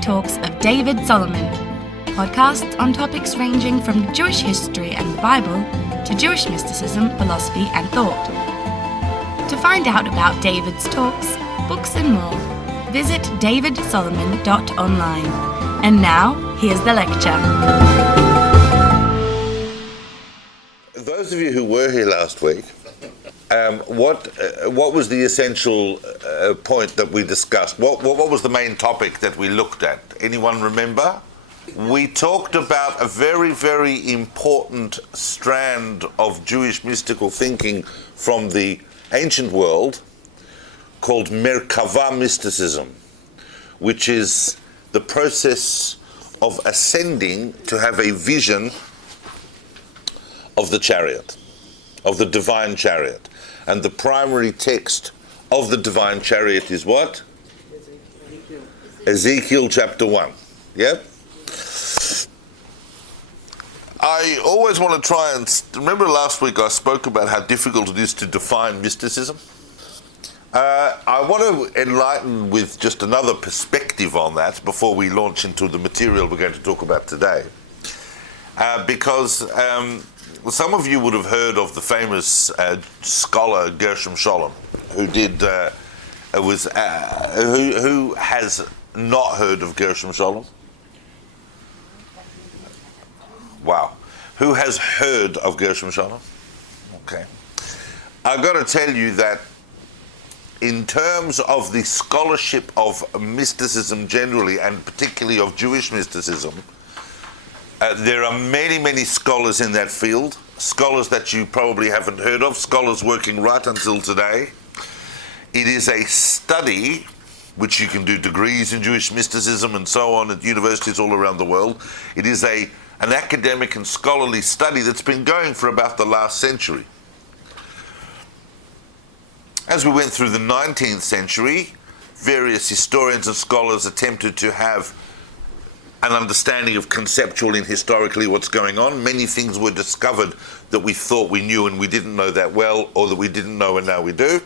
Talks of David Solomon, podcasts on topics ranging from Jewish history and the Bible to Jewish mysticism, philosophy and thought. To find out about David's talks, books and more, visit davidsolomon.online. And now, here's the lecture. Those of you who were here last week, what was the essential point that we discussed? What was the main topic that we looked at? Anyone remember? We talked about a very, very important strand of Jewish mystical thinking from the ancient world called Merkava mysticism, which is the process of ascending to have a vision of the chariot, of the divine chariot. And the primary text of the divine chariot is what? Ezekiel chapter 1. Yep. I always want to try and... Remember last week I spoke about how difficult it is to define mysticism? I want to enlighten with just another perspective on that before we launch into the material we're going to talk about today. Because some of you would have heard of the famous scholar Gershom Scholem, who has not heard of Gershom Scholem? Wow. Who has heard of Gershom Scholem? Okay. I've got to tell you that in terms of the scholarship of mysticism generally, and particularly of Jewish mysticism, there are many, many scholars in that field, scholars that you probably haven't heard of, scholars working right until today. It is a study which you can do degrees in Jewish mysticism and so on at universities all around the world. It is an academic and scholarly study that's been going for about the last century. As we went through the 19th century, various historians and scholars attempted to have an understanding of conceptually and historically what's going on. Many things were discovered that we thought we knew and we didn't know that well, or that we didn't know and now we do.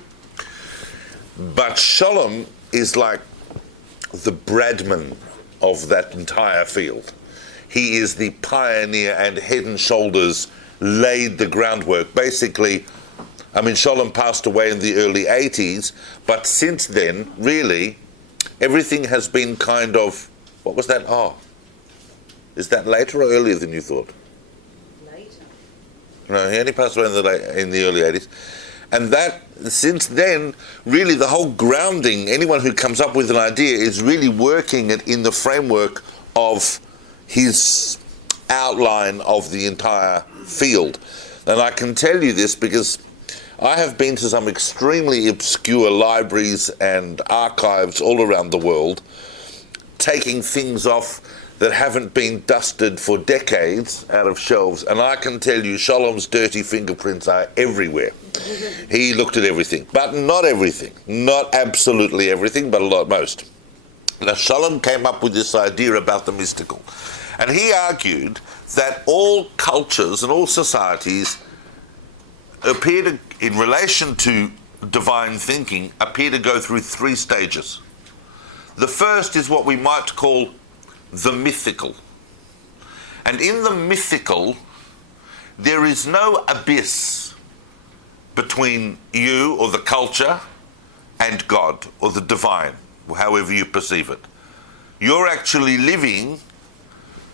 But Scholem is like the Bradman of that entire field. He is the pioneer and head and shoulders laid the groundwork. Basically, I mean, Scholem passed away in the early 80s, but since then, really, everything has been kind of, what was that? Oh, is that later or earlier than you thought? Later. No, he only passed away in the early 80s. And that, since then, really the whole grounding, anyone who comes up with an idea is really working it in the framework of his outline of the entire field. And I can tell you this because I have been to some extremely obscure libraries and archives all around the world, taking things off that haven't been dusted for decades out of shelves, and I can tell you Scholem's dirty fingerprints are everywhere. He looked at everything, but not everything. Not absolutely everything, but most. Now Scholem came up with this idea about the mystical, and he argued that all cultures and all societies appear to, in relation to divine thinking, appear to go through three stages. The first is what we might call the mythical. And in the mythical, there is no abyss between you or the culture and God or the divine, however you perceive it. You're actually living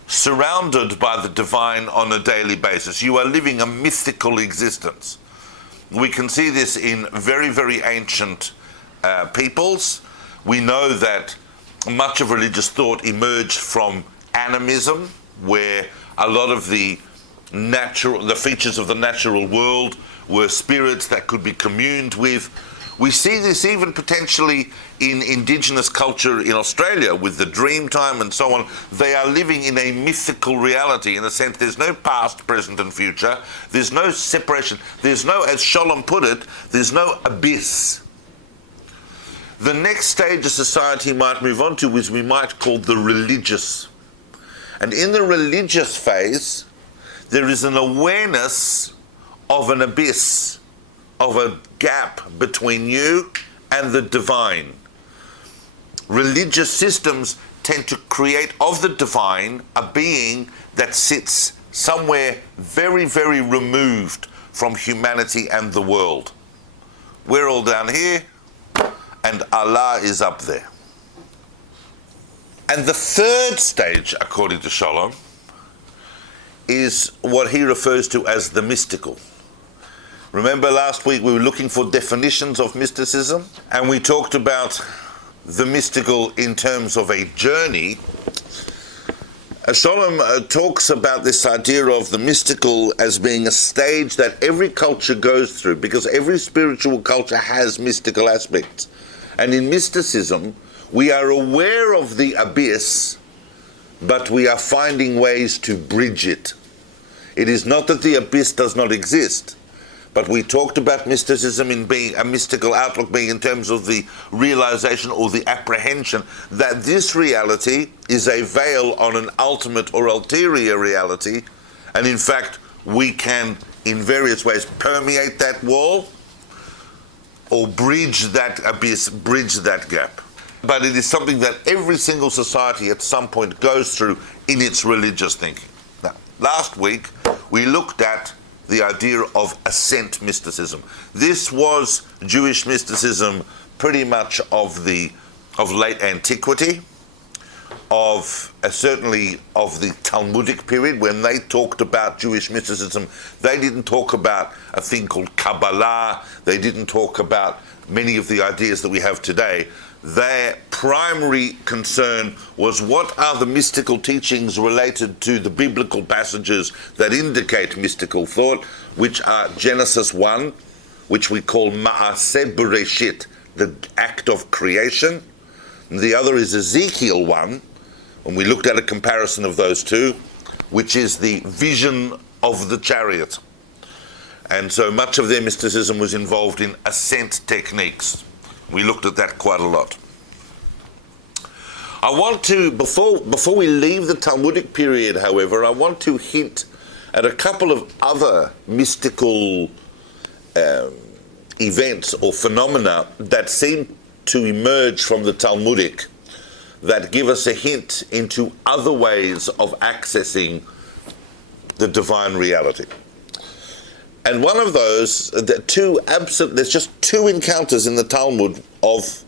surrounded by the divine on a daily basis. You are living a mythical existence. We can see this in very, very ancient peoples. We know that much of religious thought emerged from animism, where a lot of the features of the natural world were spirits that could be communed with. We see this even potentially in indigenous culture in Australia with the dream time and so on. They are living in a mythical reality in a sense. There's no past, present and future. There's no separation. There's no, as Scholem put it, there's no abyss. The next stage a society might move on to is we might call the religious. And in the religious phase, there is an awareness of an abyss, of a gap between you and the divine. Religious systems tend to create of the divine a being that sits somewhere very, very removed from humanity and the world. We're all down here, and Allah is up there. And the third stage, according to Scholem, is what he refers to as the mystical. Remember last week we were looking for definitions of mysticism, and we talked about the mystical in terms of a journey. Scholem talks about this idea of the mystical as being a stage that every culture goes through, because every spiritual culture has mystical aspects. And in mysticism, we are aware of the abyss, but we are finding ways to bridge it. It is not that the abyss does not exist, but we talked about mysticism in being a mystical outlook, being in terms of the realization or the apprehension that this reality is a veil on an ultimate or ulterior reality, and in fact we can in various ways permeate that wall or bridge that abyss, bridge that gap. But it is something that every single society at some point goes through in its religious thinking. Now, last week we looked at the idea of ascent mysticism. This was Jewish mysticism pretty much of late antiquity, certainly of the Talmudic period. When they talked about Jewish mysticism, they didn't talk about a thing called Kabbalah. They didn't talk about many of the ideas that we have today. Their primary concern was, what are the mystical teachings related to the biblical passages that indicate mystical thought, which are Genesis 1, which we call Ma'aseh Bereshit, the act of creation. And the other is Ezekiel 1, and we looked at a comparison of those two, which is the vision of the chariot. And so much of their mysticism was involved in ascent techniques. We looked at that quite a lot. I want to, before we leave the Talmudic period, however, I want to hint at a couple of other mystical events or phenomena that seem to emerge from the Talmudic that give us a hint into other ways of accessing the divine reality. And one of those, there's just two encounters in the Talmud of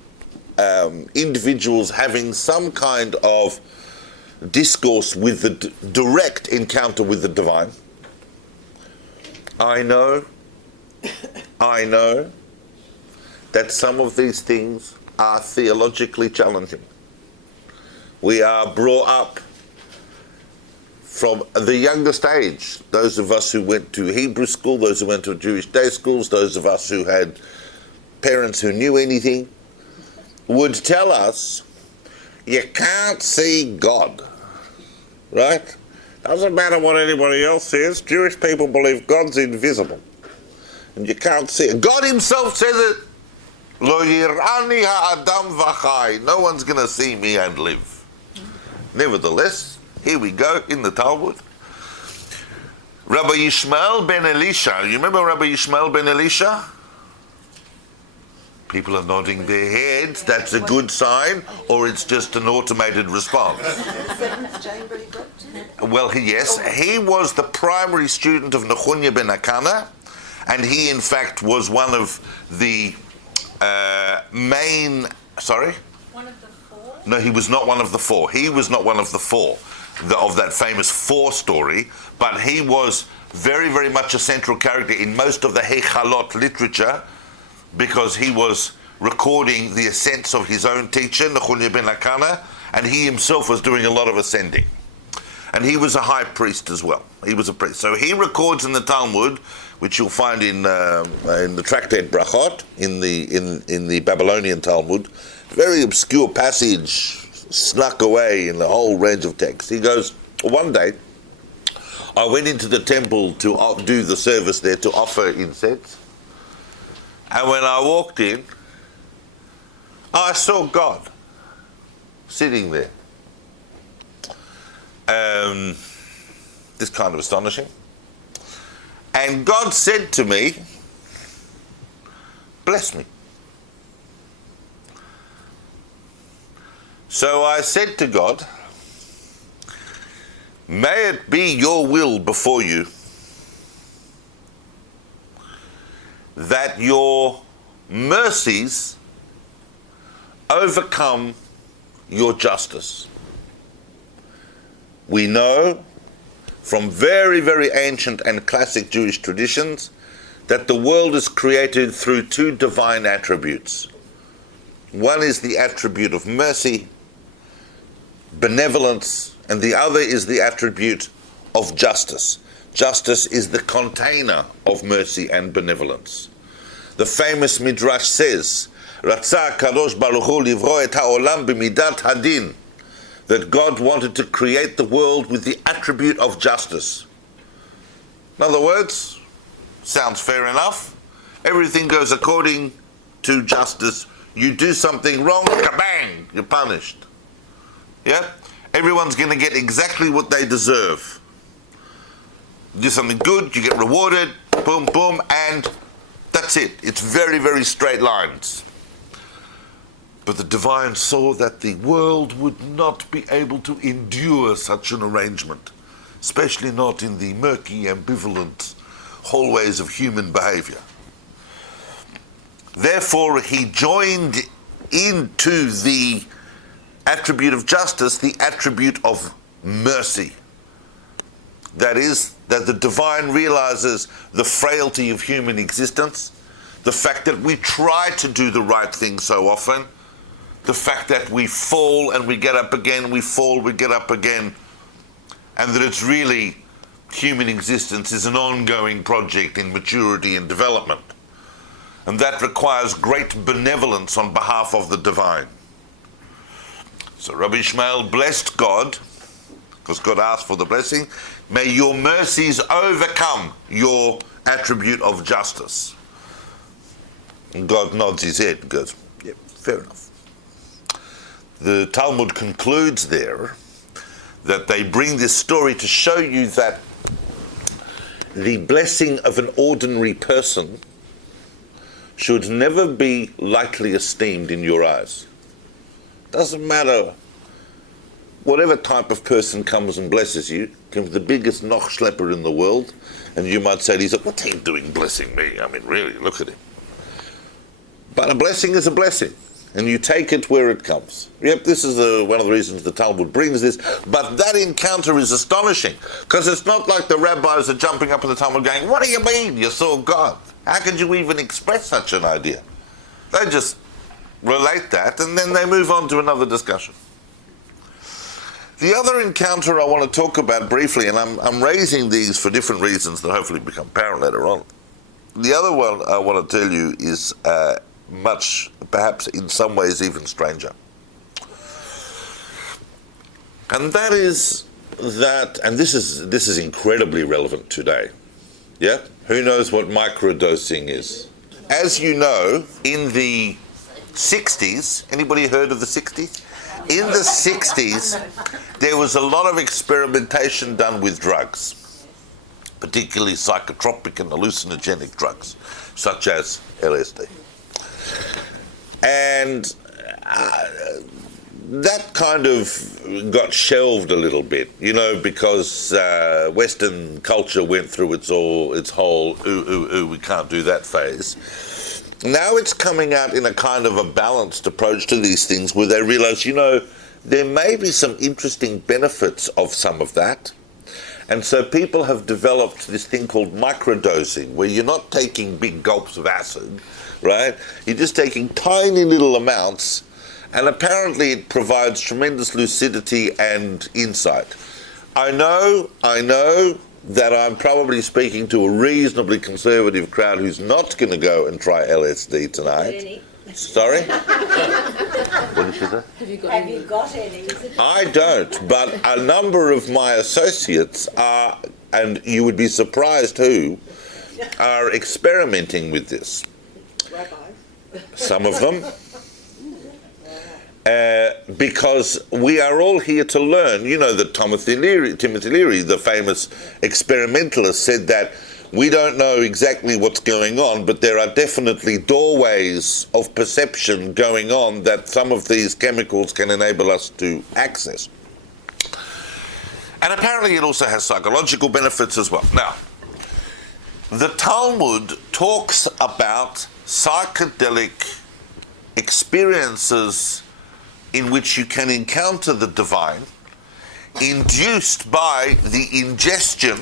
individuals having some kind of discourse with the direct encounter with the divine. I know that some of these things are theologically challenging. We are brought up from the youngest age, those of us who went to Hebrew school, those who went to Jewish day schools, those of us who had parents who knew anything, would tell us, you can't see God, right? Doesn't matter what anybody else says, Jewish people believe God's invisible, and you can't see it. God himself says it, Lo yirani ha'adam v'chai, no one's going to see me and live. Nevertheless, here we go in the Talmud. Rabbi Yishmael ben Elisha. You remember Rabbi Yishmael ben Elisha? People are nodding their heads. That's a good sign, or it's just an automated response. Well, yes, he was the primary student of Nechunya ben Akana, and he, in fact, was one of the main... Sorry? One of the four? No, he was not one of the four. He was not one of the four of that famous four story, but he was very, very much a central character in most of the Heichalot literature, because he was recording the ascents of his own teacher, Nechunya ben Akana, and he himself was doing a lot of ascending. And he was a high priest as well. He was a priest. So he records in the Talmud, which you'll find in the tractate Brachot, in the Babylonian Talmud, a very obscure passage snuck away in the whole range of texts. He goes, one day, I went into the temple to do the service there, to offer incense. And when I walked in, I saw God sitting there. This kind of astonishing. And God said to me, bless me. So I said to God, may it be your will before you that your mercies overcome your justice. We know from very, very ancient and classic Jewish traditions that the world is created through two divine attributes. One is the attribute of mercy, benevolence, and the other is the attribute of justice. Justice is the container of mercy and benevolence. The famous Midrash says, Ratzah Kadosh Baruch Hu livro et ha'olam b'midat hadin, that God wanted to create the world with the attribute of justice. In other words, sounds fair enough. Everything goes according to justice. You do something wrong, kabang, you're punished. Yeah? Everyone's going to get exactly what they deserve. Do something good, you get rewarded, boom, boom, and that's it. It's very, very straight lines. But the divine saw that the world would not be able to endure such an arrangement, especially not in the murky, ambivalent hallways of human behavior. Therefore, he joined into the attribute of justice the attribute of mercy. That is, that the divine realizes the frailty of human existence, the fact that we try to do the right thing so often, the fact that we fall and we get up again, we fall, we get up again, and that it's really, human existence is an ongoing project in maturity and development. And that requires great benevolence on behalf of the divine. So Rabbi Ishmael blessed God, because God asked for the blessing, may your mercies overcome your attribute of justice. And God nods his head and goes, yep, fair enough. The Talmud concludes there that they bring this story to show you that the blessing of an ordinary person should never be lightly esteemed in your eyes. Doesn't matter. Whatever type of person comes and blesses you, can be the biggest noch schlepper in the world, and you might say to yourself, what's he doing blessing me? I mean, really, look at him. But a blessing is a blessing, and you take it where it comes. Yep, this is one of the reasons the Talmud brings this, but that encounter is astonishing, because it's not like the rabbis are jumping up in the Talmud going, what do you mean you saw God? How could you even express such an idea? They just relate that, and then they move on to another discussion. The other encounter I want to talk about briefly, and I'm raising these for different reasons that hopefully become apparent later on. The other one I want to tell you is much, perhaps in some ways even stranger. And that is that, and this is incredibly relevant today. Yeah? Who knows what microdosing is? As you know, in the 60s, anybody heard of the 60s? In the 60s, there was a lot of experimentation done with drugs, particularly psychotropic and hallucinogenic drugs, such as LSD. And that kind of got shelved a little bit, you know, because Western culture went through its whole we can't do that phase. Now it's coming out in a kind of a balanced approach to these things where they realize, you know, there may be some interesting benefits of some of that. And so people have developed this thing called microdosing, where you're not taking big gulps of acid, right? You're just taking tiny little amounts, and apparently it provides tremendous lucidity and insight. I know that I'm probably speaking to a reasonably conservative crowd who's not going to go and try LSD tonight. Sorry? What did she say? Have you got any? I don't, but a number of my associates are, and you would be surprised who, are experimenting with this. Rabbis. Some of them. Because we are all here to learn. You know that Timothy Leary, the famous experimentalist, said that We don't know exactly what's going on, but there are definitely doorways of perception going on that some of these chemicals can enable us to access. And apparently it also has psychological benefits as well. Now, the Talmud talks about psychedelic experiences in which you can encounter the divine induced by the ingestion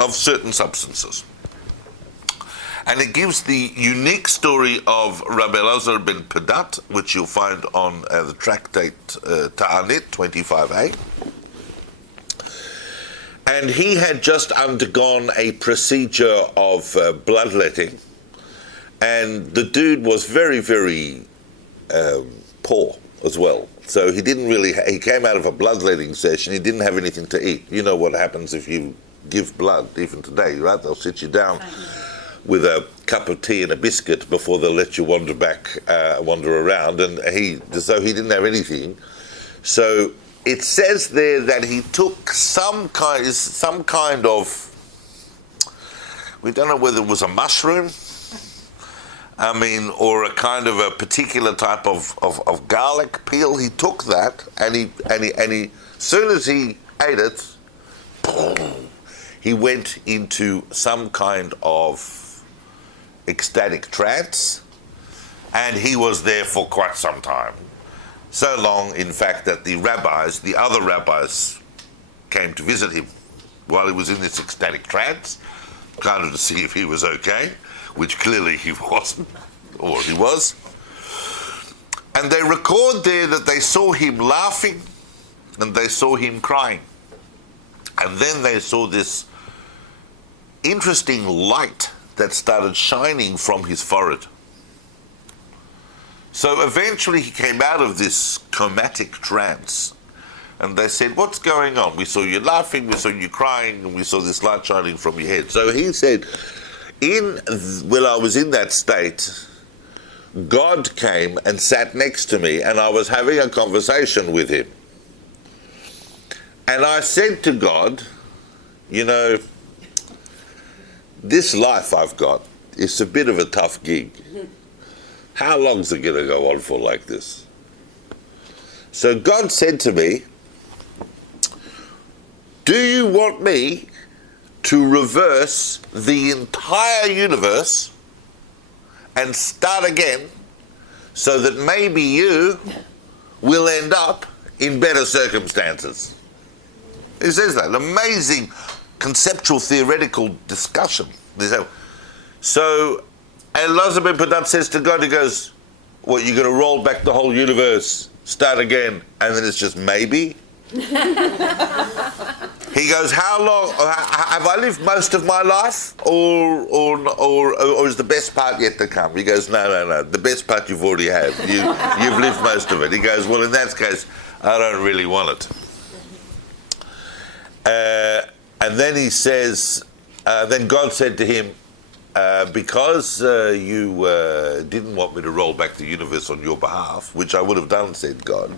of certain substances. And it gives the unique story of Rabbi Elazar ben Pedat, which you'll find on the tractate Ta'anit 25a. And he had just undergone a procedure of bloodletting, and the dude was very, very poor as well. So he came out of a bloodletting session, he didn't have anything to eat. You know what happens if you give blood, even today, right? They'll sit you down with a cup of tea and a biscuit before they'll let you wander around, and so he didn't have anything. So it says there that he took some kind of, we don't know whether it was a mushroom, or a kind of a particular type of garlic peel. He took that, and he as soon as he ate it, he went into some kind of ecstatic trance, and he was there for quite some time. So long, in fact, that the other rabbis, came to visit him while he was in this ecstatic trance, kind of to see if he was okay, which clearly he wasn't, or he was. And they record there that they saw him laughing and they saw him crying. And then they saw this interesting light that started shining from his forehead. So eventually he came out of this comatic trance, and they said, "What's going on? We saw you laughing, we saw you crying, and we saw this light shining from your head." So he said, when I was in that state, God came and sat next to me, and I was having a conversation with him. And I said to God, this life I've got is a bit of a tough gig. How long's it going to go on for like this? So God said to me, "Do you want me to reverse the entire universe and start again so that maybe you will end up in better circumstances?" He says that. An amazing conceptual theoretical discussion. So Elazar ben Pedat says to God, he goes, "What, you're going to roll back the whole universe, start again, and then it's just maybe?" He goes, "How long, have I lived most of my life, or is the best part yet to come?" He goes, No, the best part you've already had. You've lived most of it. He goes, "Well, in that case, I don't really want it." And then he says, then God said to him, "Because you didn't want me to roll back the universe on your behalf, which I would have done," said God,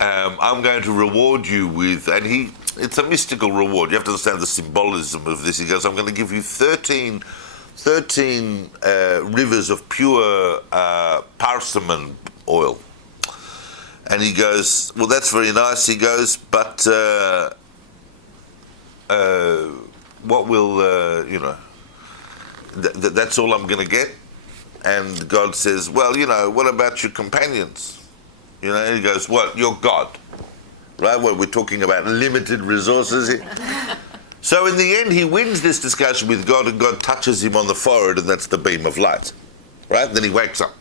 "I'm going to reward you with," and it's a mystical reward. You have to understand the symbolism of this. He goes, "I'm going to give you 13 rivers of pure parsimon oil." And he goes, "Well, that's very nice." He goes, "But what will, that's all I'm going to get?" And God says, "Well, what about your companions?" And he goes, "What? You're God." Right? Well, we're talking about limited resources here. So in the end, he wins this discussion with God, and God touches him on the forehead, and that's the beam of light. Right? Then he wakes up.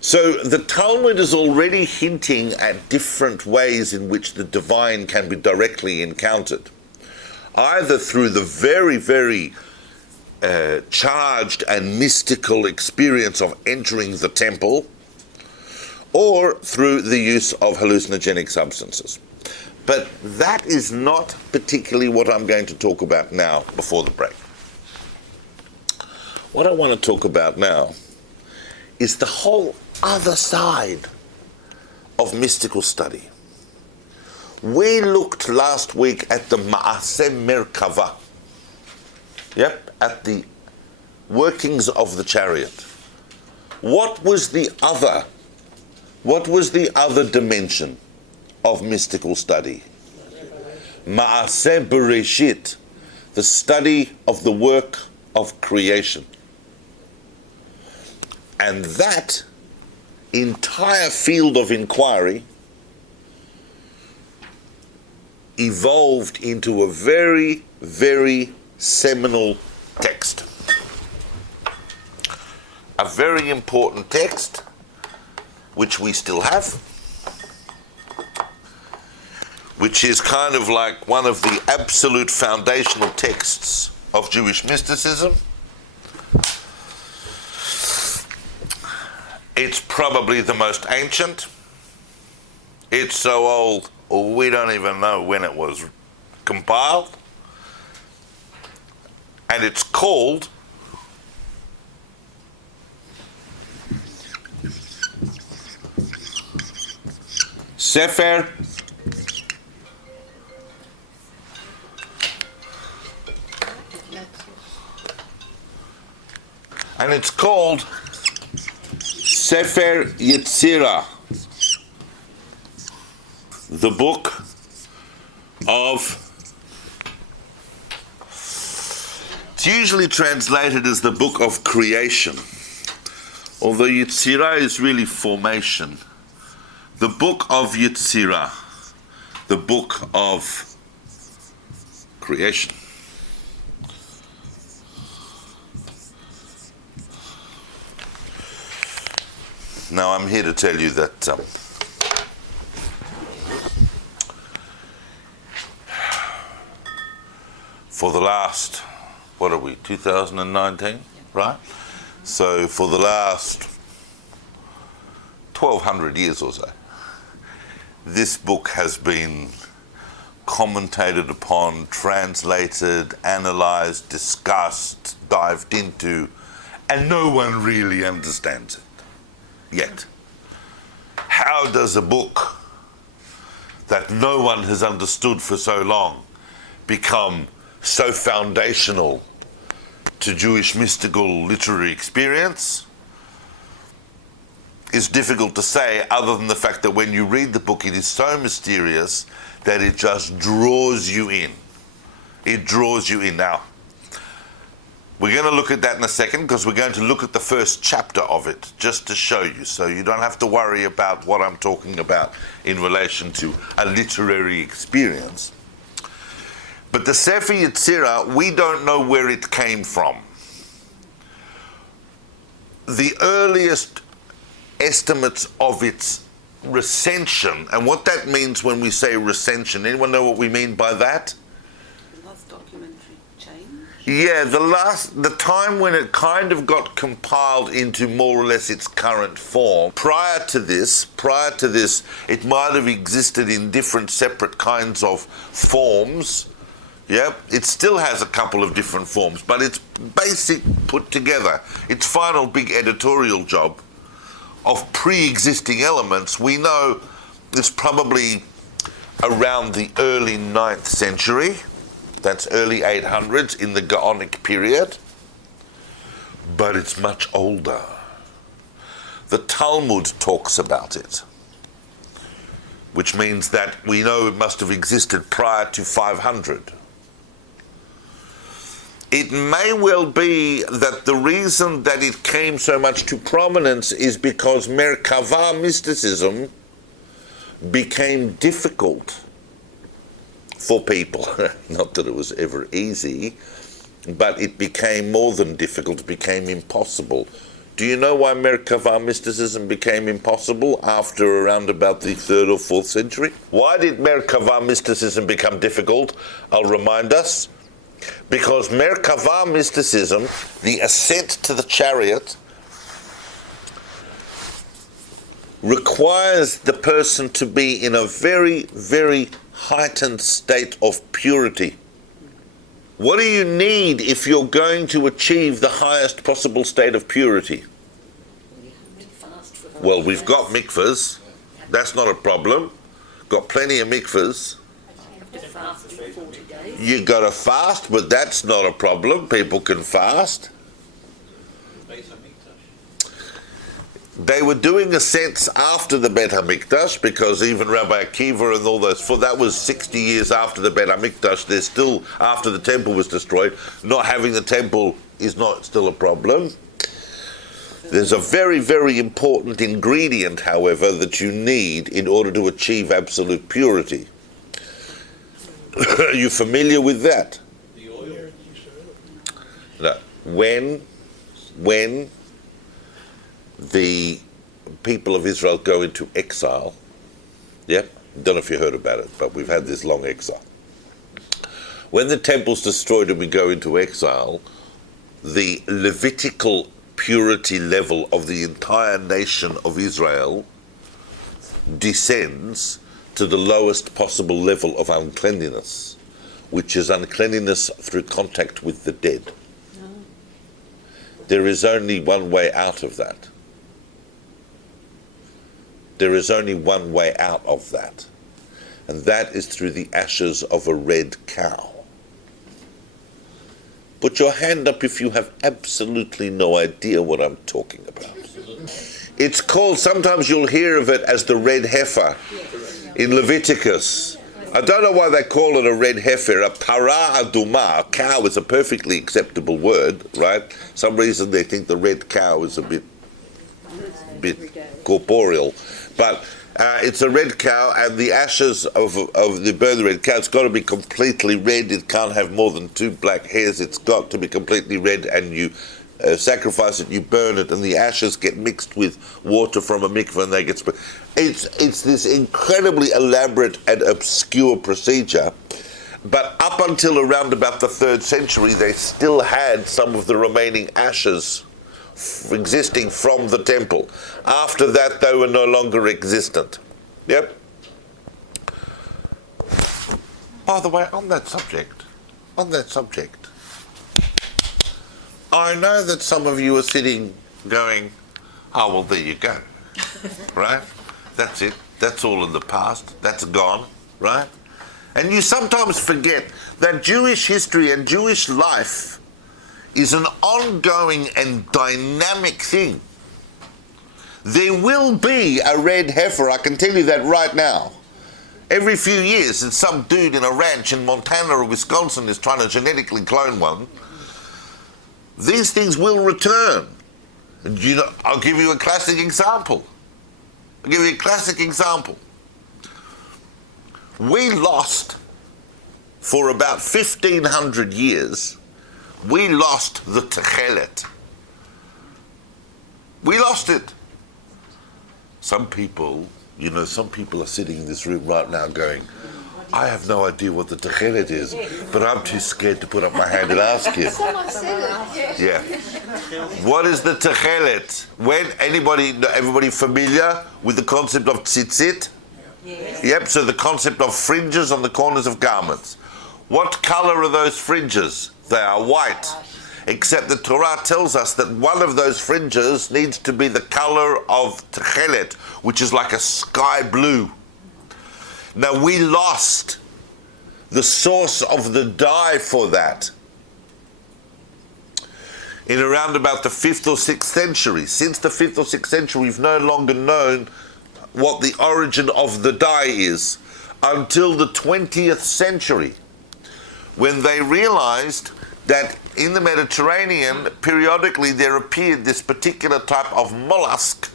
So the Talmud is already hinting at different ways in which the divine can be directly encountered, either through the very, very charged and mystical experience of entering the temple, or through the use of hallucinogenic substances. But that is not particularly what I'm going to talk about now before the break. What I want to talk about now is the whole other side of mystical study. We looked last week at the Ma'aseh Merkava. Yep, at the workings of the chariot. What was the other dimension of mystical study? Ma'aseh Bereshit, the study of the work of creation. And that entire field of inquiry evolved into a very, very seminal text. A very important text, which we still have, which is kind of like one of the absolute foundational texts of Jewish mysticism. It's probably the most ancient. It's so old, we don't even know when it was compiled. And it's called Sepher Sepher Yetzirah, the book of, it's usually translated as the book of creation, although Yetzirah is really formation. The book of Yetzirah, the book of creation. Now I'm here to tell you that for the last, what are we, 2019, right? So for the last 1200 years or so, this book has been commentated upon, translated, analyzed, discussed, dived into, and no one really understands it yet. How does a book that no one has understood for so long become so foundational to Jewish mystical literary experience? Is difficult to say, other than the fact that when you read the book, it is so mysterious that it just draws you in. It draws you in. Now, we're going to look at that in a second, because we're going to look at the first chapter of it, just to show you, so you don't have to worry about what I'm talking about in relation to a literary experience. But the Sepher Yetzirah, we don't know where it came from. The earliest estimates of its recension, and what that means when we say recension, anyone know what we mean by that? The last documentary change? Yeah, the time when it kind of got compiled into more or less its current form. Prior to this, it might have existed in different separate kinds of forms. Yep, it still has a couple of different forms, but its basic put together, its final big editorial job of pre-existing elements, we know is probably around the early 9th century. That's early 800s in the Gaonic period. But it's much older. The Talmud talks about it, which means that we know it must have existed prior to 500. It may well be that the reason that it came so much to prominence is because Merkava mysticism became difficult for people. Not that it was ever easy, but it became more than difficult, it became impossible. Do you know why Merkava mysticism became impossible after around about the 3rd or 4th century? Why did Merkava mysticism become difficult? I'll remind us. Because Merkava mysticism, the ascent to the chariot, requires the person to be in a very, very heightened state of purity. What do you need if you're going to achieve the highest possible state of purity? Well, we've got mikvahs. That's not a problem. Got plenty of mikvahs. fasting 40 days. You got to fast, but that's not a problem. People can fast. They were doing a sense after the Bet HaMikdash, because even Rabbi Akiva and all those, for that was 60 years after the Bet HaMikdash, they're still, after the temple was destroyed, not having the temple is not still a problem. There's a very, very important ingredient, however, that you need in order to achieve absolute purity. Are you familiar with that? The oil. No. When the people of Israel go into exile, yeah? Don't know if you heard about it, but we've had this long exile. When the temple's destroyed and we go into exile, the Levitical purity level of the entire nation of Israel descends to the lowest possible level of uncleanliness, which is uncleanliness through contact with the dead. No. There is only one way out of that. There is only one way out of that, and that is through the ashes of a red cow. Put your hand up if you have absolutely no idea what I'm talking about. It's called, sometimes you'll hear of it as the red heifer in Leviticus. I don't know why they call it a red heifer. A para aduma, a cow, is a perfectly acceptable word, right? Some reason they think the red cow is a bit corporeal. But it's a red cow, and the ashes of the burn red cow, it's got to be completely red. It can't have more than 2 black hairs. It's got to be completely red, and you sacrifice it, you burn it, and the ashes get mixed with water from a mikveh, and they get spread. It's this incredibly elaborate and obscure procedure, but up until around about the 3rd century, they still had some of the remaining ashes existing from the temple. After that, they were no longer existent. Yep. By the way, on that subject, I know that some of you are sitting going, oh, well, there you go, right? That's it. That's all in the past. That's gone, right? And you sometimes forget that Jewish history and Jewish life is an ongoing and dynamic thing. There will be a red heifer, I can tell you that right now. Every few years, it's some dude in a ranch in Montana or Wisconsin is trying to genetically clone one. These things will return. And I'll give you a classic example. We lost, for about 1,500 years, we lost the Techelet. We lost it. Some people are sitting in this room right now going, I have no idea what the Techelet is, but I'm too scared to put up my hand and ask you. Someone said it. Yeah. What is the Techelet? Everybody familiar with the concept of tzitzit? Yes. Yep, so the concept of fringes on the corners of garments. What color are those fringes? They are white. Except the Torah tells us that one of those fringes needs to be the color of Techelet, which is like a sky blue. Now, we lost the source of the dye for that in around about the 5th or 6th century. Since the 5th or 6th century, we've no longer known what the origin of the dye is until the 20th century, when they realized that in the Mediterranean, periodically there appeared this particular type of mollusk,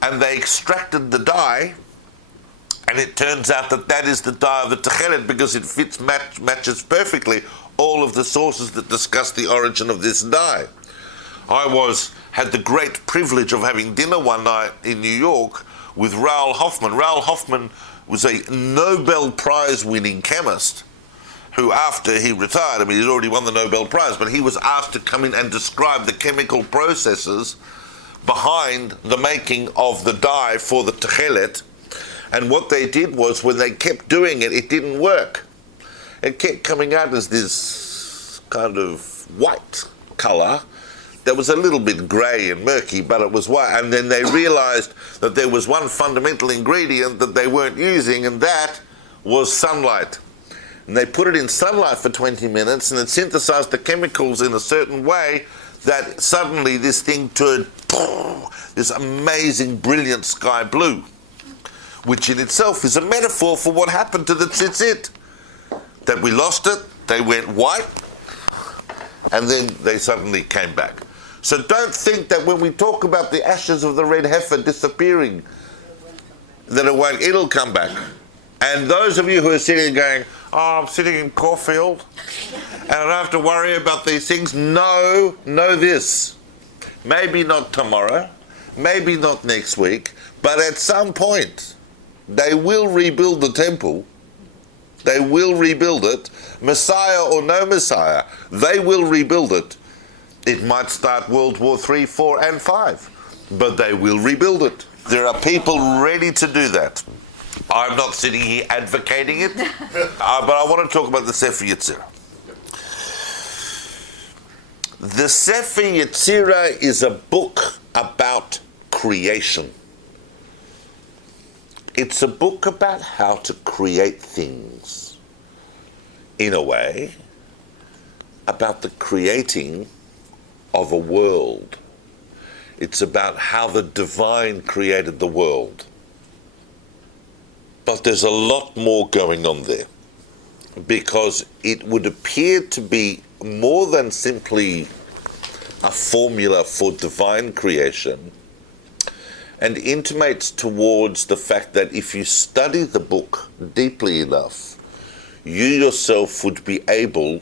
and they extracted the dye, and it turns out that that is the dye of the Techelet, because it matches perfectly all of the sources that discuss the origin of this dye. I had the great privilege of having dinner one night in New York with Raoul Hoffman. Raoul Hoffman was a Nobel Prize winning chemist who, after he retired, he'd already won the Nobel Prize, but he was asked to come in and describe the chemical processes behind the making of the dye for the Techelet. And what they did was, when they kept doing it, it didn't work. It kept coming out as this kind of white color that was a little bit grey and murky, but it was white. And then they realized that there was one fundamental ingredient that they weren't using, and that was sunlight. And they put it in sunlight for 20 minutes and it synthesized the chemicals in a certain way that suddenly this thing turned this amazing, brilliant sky blue, which in itself is a metaphor for what happened to the tzitzit. That we lost it, they went white, and then they suddenly came back. So don't think that when we talk about the ashes of the red heifer disappearing, that it'll come back. And those of you who are sitting going, oh, I'm sitting in Caulfield, and I don't have to worry about these things. No, know this. Maybe not tomorrow, maybe not next week, but at some point, they will rebuild the temple. They will rebuild it. Messiah or no Messiah, they will rebuild it. It might start World War III, 4, and 5, but they will rebuild it. There are people ready to do that. I'm not sitting here advocating it, but I want to talk about the Sepher Yetzirah. The Sepher Yetzirah is a book about creation. It's a book about how to create things. In a way, about the creating of a world. It's about how the divine created the world. But there's a lot more going on there, because it would appear to be more than simply a formula for divine creation, and intimates towards the fact that if you study the book deeply enough, you yourself would be able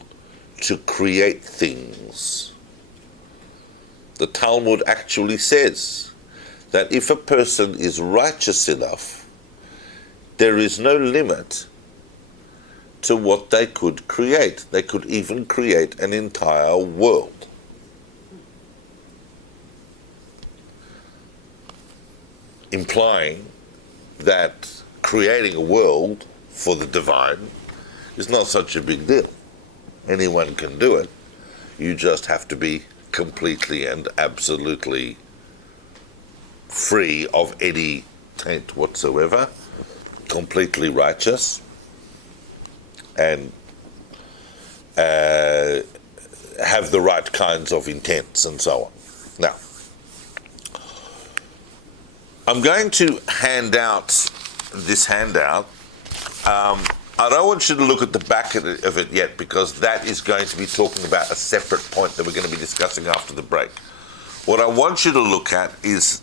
to create things. The Talmud actually says that if a person is righteous enough, there is no limit to what they could create. They could even create an entire world. Implying that creating a world for the divine is not such a big deal. Anyone can do it. You just have to be completely and absolutely free of any taint whatsoever, completely righteous, and have the right kinds of intents and so on. Now, I'm going to hand out this handout. I don't want you to look at the back of it yet, because that is going to be talking about a separate point that we're going to be discussing after the break. What I want you to look at is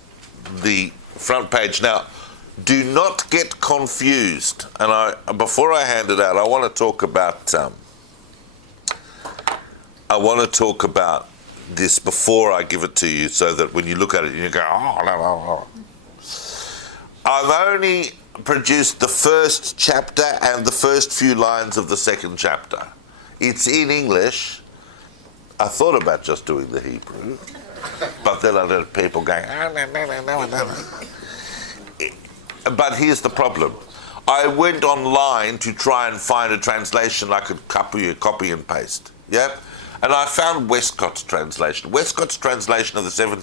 the front page. Now, do not get confused. And before I hand it out, I want to talk about this before I give it to you, so that when you look at it, you go, oh, no. I've only produced the first chapter and the first few lines of the second chapter. It's in English. I thought about just doing the Hebrew, but then I heard people going, no. But here's the problem. I went online to try and find a translation I could copy and paste. Yeah? And I found Westcott's translation. Westcott's translation of the Sepher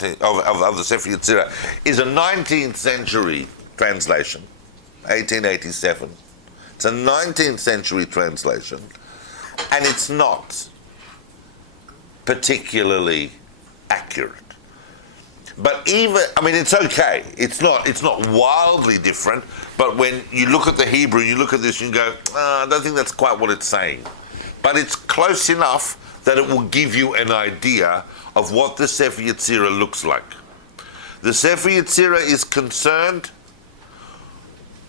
Yetzirah is a 19th century translation, 1887. It's a 19th century translation, and it's not particularly accurate. But it's okay. It's not wildly different, but when you look at the Hebrew, you look at this, and you go, I don't think that's quite what it's saying. But it's close enough that it will give you an idea of what the Sepher Yetzirah looks like. The Sepher Yetzirah is concerned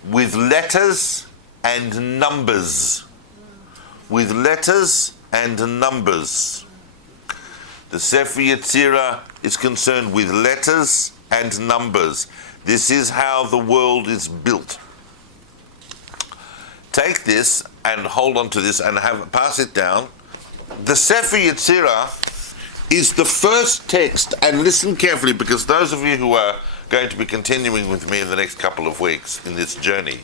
with letters and numbers. With letters and numbers. The Sepher Yetzirah is concerned with letters and numbers. This is how the world is built. Take this and hold on to this and pass it down. The Sepher Yetzirah is the first text, and listen carefully, because those of you who are going to be continuing with me in the next couple of weeks in this journey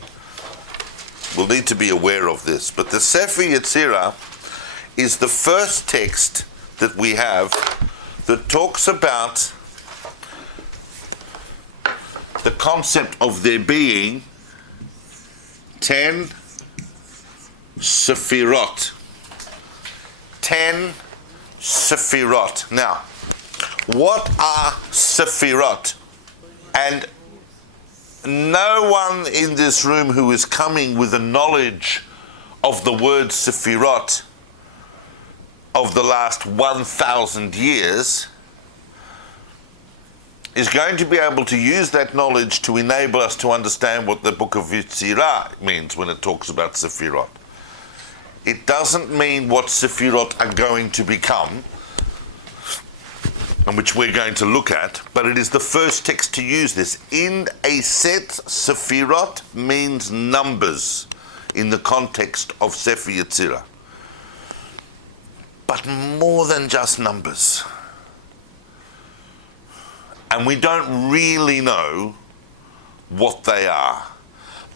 will need to be aware of this. But the Sepher Yetzirah is the first text that we have that talks about the concept of there being 10 Sephirot. 10 Sephirot. Now, what are Sephirot? And no one in this room who is coming with a knowledge of the word Sephirot of the last 1,000 years is going to be able to use that knowledge to enable us to understand what the book of Yetzirah means when it talks about Sephirot. It doesn't mean what Sephirot are going to become, and which we're going to look at, but it is the first text to use this. In a set, Sephirot means numbers in the context of Sepher Yetzirah. But more than just numbers. And we don't really know what they are,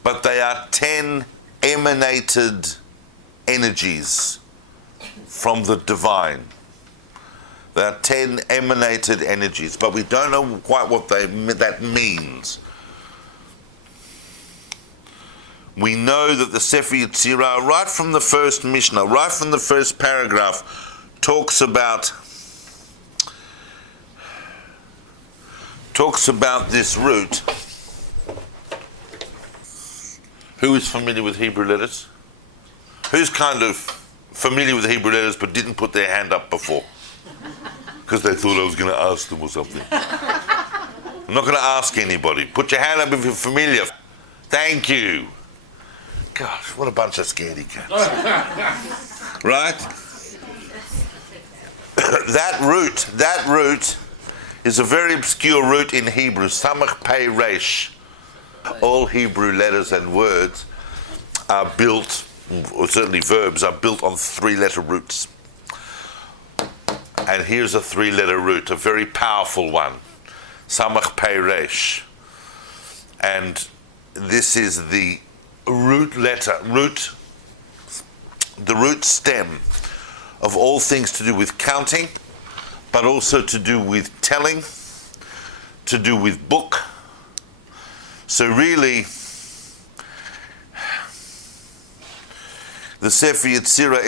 but they are 10 emanated energies from the divine. There are 10 emanated energies, but we don't know quite what that means. We know that the Sepher Yetzirah, right from the first Mishnah, right from the first paragraph, talks about this root. Who is familiar with Hebrew letters? Who's kind of familiar with Hebrew letters but didn't put their hand up before? Because they thought I was going to ask them or something. I'm not going to ask anybody. Put your hand up if you're familiar. Thank you. Gosh, what a bunch of scaredy cats. Right? That root is a very obscure root in Hebrew, Samach Pei Resh. All Hebrew letters and words are built, or certainly verbs, are built on 3-letter roots. And here's a 3-letter root, a very powerful one, Samach Pei Resh. And this is the root letter, the root stem of all things to do with counting, but also to do with telling, to do with book. So really, the Sepher Yetzirah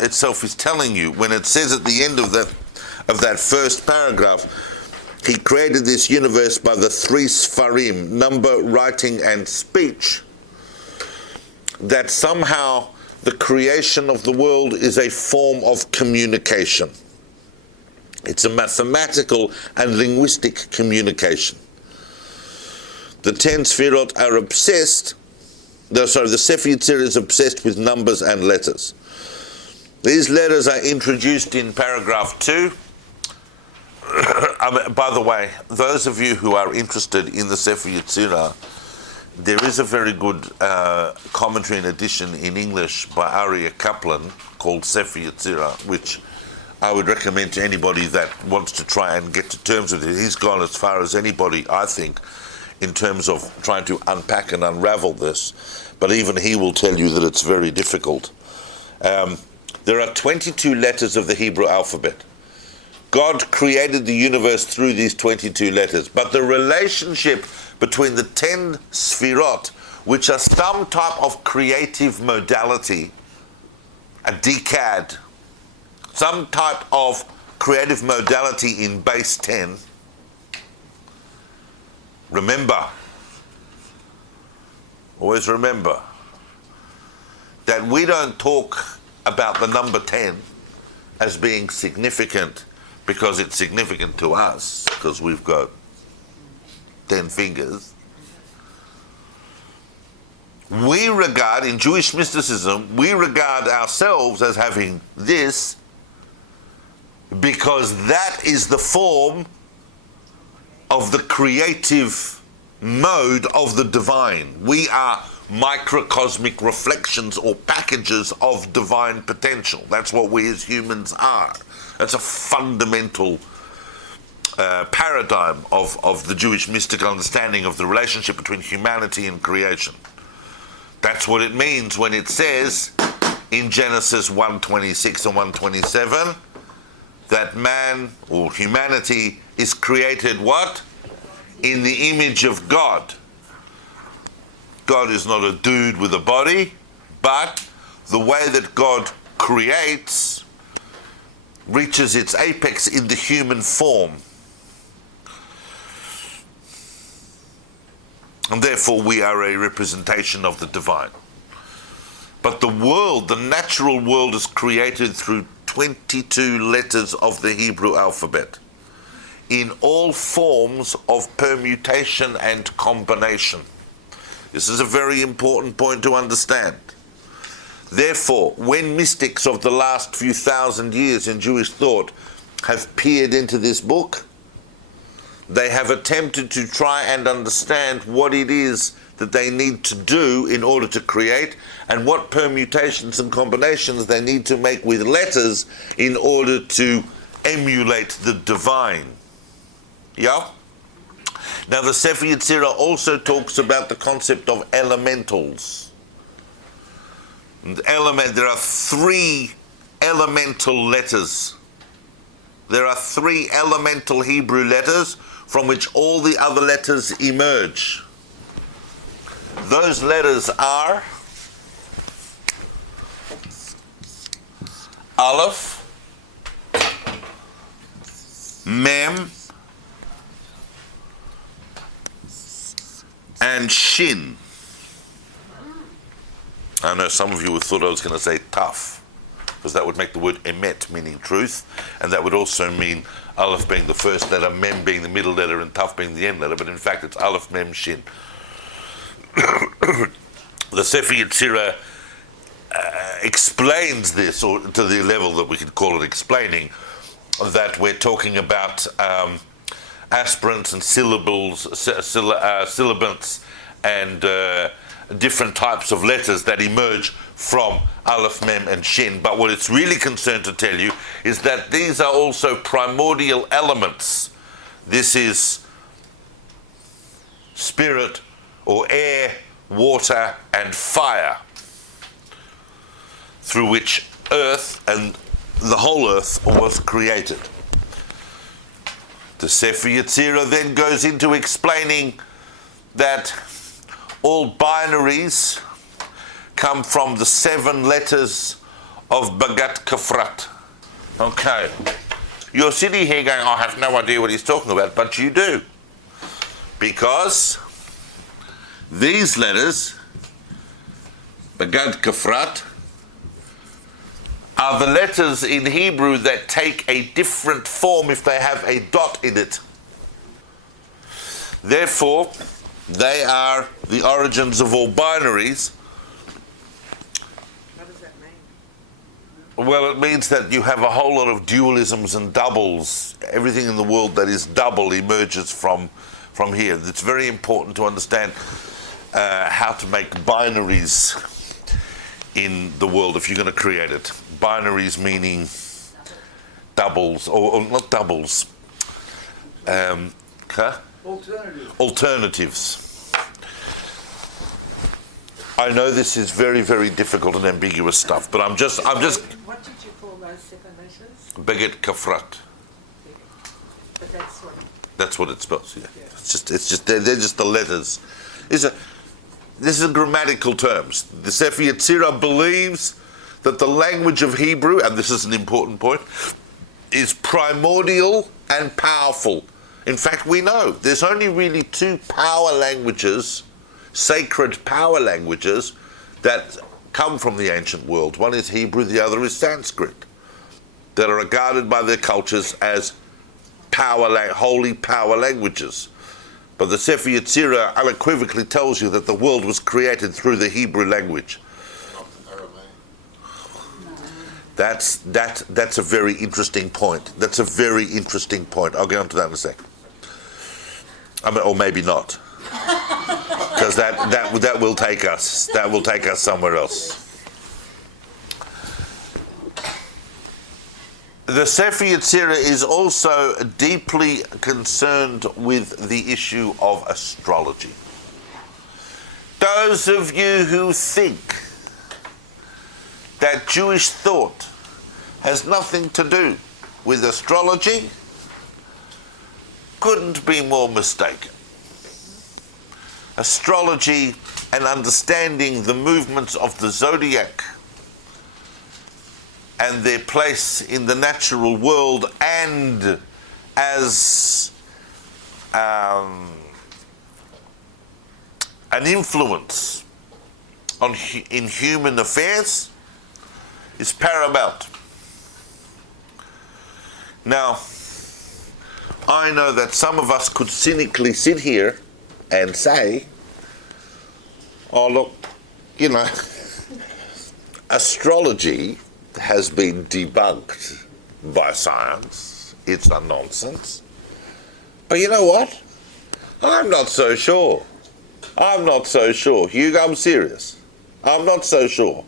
itself is telling you, when it says at the end of that first paragraph, he created this universe by the 3 Sfarim, number, writing, and speech, that somehow the creation of the world is a form of communication. It's a mathematical and linguistic communication. The 10 Sfirot are obsessed, the Sepher Yetzirah is obsessed with numbers and letters. These letters are introduced in paragraph 2. By the way, those of you who are interested in the Sepher Yetzirah, there is a very good commentary and edition in English by Aryeh Kaplan called Sepher Yetzirah, which I would recommend to anybody that wants to try and get to terms with it. He's gone as far as anybody, I think, in terms of trying to unpack and unravel this, but even he will tell you that it's very difficult. There are 22 letters of the Hebrew alphabet. God created the universe through these 22 letters, but the relationship between the 10 Sfirot, which are some type of creative modality, a decad, some type of creative modality in base 10, remember, always remember, that we don't talk about the number 10 as being significant because it's significant to us, because we've got 10 fingers. We regard, in Jewish mysticism, we regard ourselves as having this because that is the form of the creative mode of the divine. We are microcosmic reflections or packages of divine potential. That's what we as humans are. That's a fundamental paradigm of the Jewish mystical understanding of the relationship between humanity and creation. That's what it means when it says in Genesis 1:26 and 1:27 that man or humanity is created what? In the image of God. God is not a dude with a body, but the way that God creates reaches its apex in the human form. And therefore we are a representation of the divine. But the world, the natural world, is created through 22 letters of the Hebrew alphabet, in all forms of permutation and combination. This is a very important point to understand. Therefore, when mystics of the last few thousand years in Jewish thought have peered into this book, they have attempted to try and understand what it is that they need to do in order to create, and what permutations and combinations they need to make with letters in order to emulate the divine. Yeah? Now the Sepher Yetzirah also talks about the concept of elementals. And there are 3 elemental letters. There are 3 elemental Hebrew letters from which all the other letters emerge. Those letters are Aleph, Mem, and Shin. I know some of you thought I was going to say Taf, because that would make the word emet, meaning truth, and that would also mean Aleph being the first letter, Mem being the middle letter, and Taf being the end letter, but in fact it's Aleph, Mem, Shin. The Sepher Yetzirah explains this, or to the level that we could call it explaining, that we're talking about aspirants and sibilants and different types of letters that emerge from Aleph, Mem, and Shin. But what it's really concerned to tell you is that these are also primordial elements. This is spirit, or air, water, and fire, through which earth and the whole earth was created. The Sepher Yetzirah then goes into explaining that all binaries come from the 7 letters of Bagat Kafrat. Okay. You're sitting here going, I have no idea what he's talking about, but you do. Because these letters, Bagad Kafrat, are the letters in Hebrew that take a different form if they have a dot in it. Therefore, they are the origins of all binaries. What does that mean? Well, it means that you have a whole lot of dualisms and doubles. Everything in the world that is double emerges from here. It's very important to understand how to make binaries in the world if you're going to create it. Binaries meaning doubles, or not doubles. Alternatives. I know this is very, very difficult and ambiguous stuff, but I'm just. What did you call those 7 letters? Beget Kafrat. But that's what. That's what it spells. Yeah. It's just they're just the letters. This is grammatical terms. The Sepher Yetzirah believes that the language of Hebrew, and this is an important point, is primordial and powerful. In fact, we know there's only really 2 power languages, sacred power languages, that come from the ancient world. One is Hebrew, the other is Sanskrit, that are regarded by their cultures as holy power languages. But the Sepher Yetzirah unequivocally tells you that the world was created through the Hebrew language. That's a very interesting point. That's a very interesting point. I'll get onto that in a sec. Or maybe not, because that will take us. That will take us somewhere else. The Sepher Yetzirah is also deeply concerned with the issue of astrology. Those of you who think that Jewish thought has nothing to do with astrology couldn't be more mistaken. Astrology and understanding the movements of the zodiac and their place in the natural world, and as an influence in human affairs is paramount. Now, I know that some of us could cynically sit here and say, oh look, you know, astrology has been debunked by science. It's a nonsense. But you know what? I'm not so sure. I'm not so sure. Hugo, I'm serious. I'm not so sure.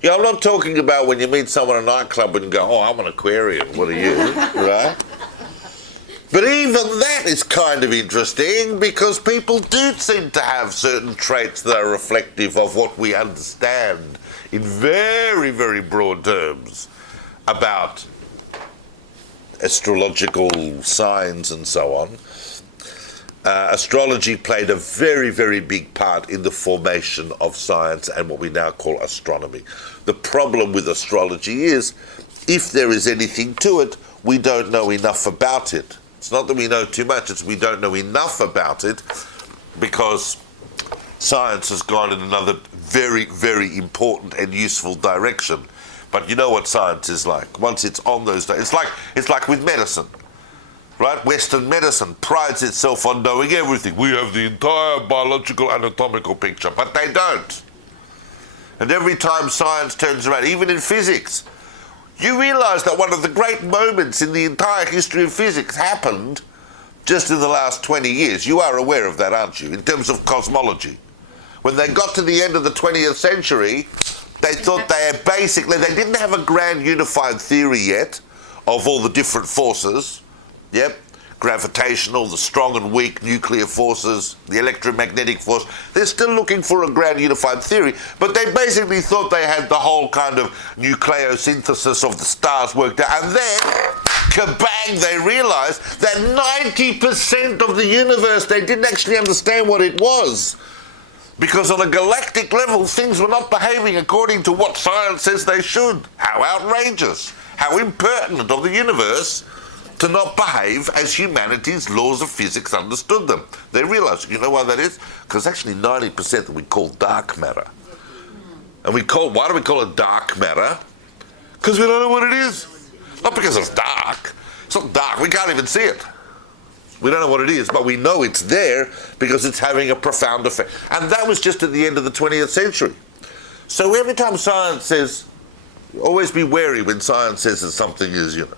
Yeah, I'm not talking about when you meet someone in a nightclub and go, oh, I'm an Aquarian, what are you, right? But even that is kind of interesting because people do seem to have certain traits that are reflective of what we understand in very, very broad terms about astrological signs and so on. Astrology played a very, very big part in the formation of science and what we now call astronomy. The problem with astrology is, if there is anything to it, we don't know enough about it. It's not that we know too much, it's we don't know enough about it because science has gone in another very, very important and useful direction. But you know what science is like. Once it's on those days, it's like with medicine. Right? Western medicine prides itself on knowing everything. We have the entire biological anatomical picture, but they don't. And every time science turns around, even in physics, you realize that one of the great moments in the entire history of physics happened just in the last 20 years. You are aware of that, aren't you, in terms of cosmology? When they got to the end of the 20th century, they thought they didn't have a grand unified theory yet of all the different forces. Yep, gravitational, the strong and weak nuclear forces, the electromagnetic force. They're still looking for a grand unified theory, but they basically thought they had the whole kind of nucleosynthesis of the stars worked out. And then, kabang, they realized that 90% of the universe, they didn't actually understand what it was. Because on a galactic level, things were not behaving according to what science says they should. How outrageous, how impertinent of the universe to not behave as humanity's laws of physics understood them. They realized, you know why that is? Because actually 90% that we call dark matter. And why do we call it dark matter? Because we don't know what it is. Not because it's dark. It's not dark, we can't even see it. We don't know what it is, but we know it's there because it's having a profound effect. And that was just at the end of the 20th century. So every time science says, always be wary when science says that something is, you know.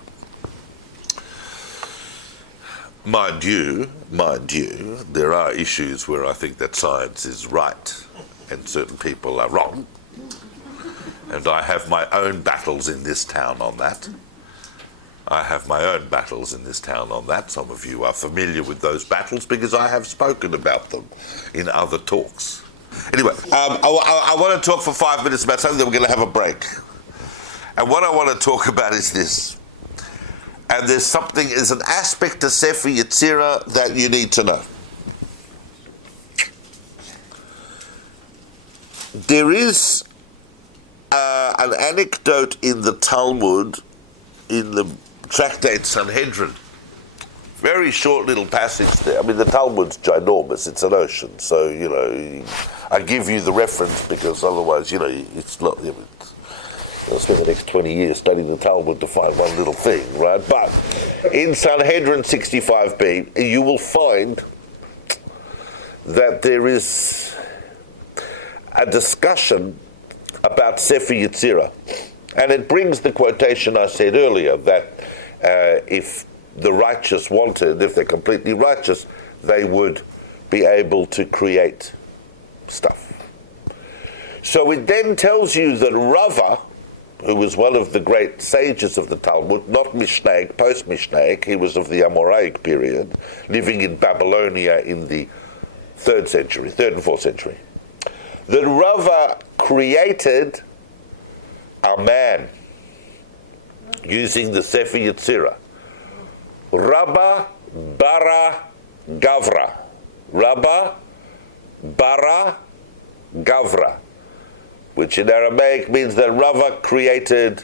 Mind you, there are issues where I think that science is right and certain people are wrong. And I have my own battles in this town on that. Some of you are familiar with those battles because I have spoken about them in other talks. Anyway, I want to talk for 5 minutes about something, then we're going to have a break. And what I want to talk about is this. And there's an aspect to Sepher Yetzirah that you need to know. There is an anecdote in the Talmud, in the tractate Sanhedrin. Very short little passage there. I mean, the Talmud's ginormous, it's an ocean, so, you know, I give you the reference because otherwise, you know, it's not... I'll spend the next 20 years studying the Talmud to find one little thing, right? But in Sanhedrin 65b, you will find that there is a discussion about Sepher Yetzirah. And it brings the quotation I said earlier, that if the righteous wanted, if they're completely righteous, they would be able to create stuff. So it then tells you that Rava, who was one of the great sages of the Talmud, not Mishnaic, post-Mishnaic, he was of the Amoraic period, living in Babylonia in the 3rd and 4th century, that Rava created a man using the Sepher Yetzirah. Rabba bara gavra. Rabba bara gavra. which in Aramaic means that Rava created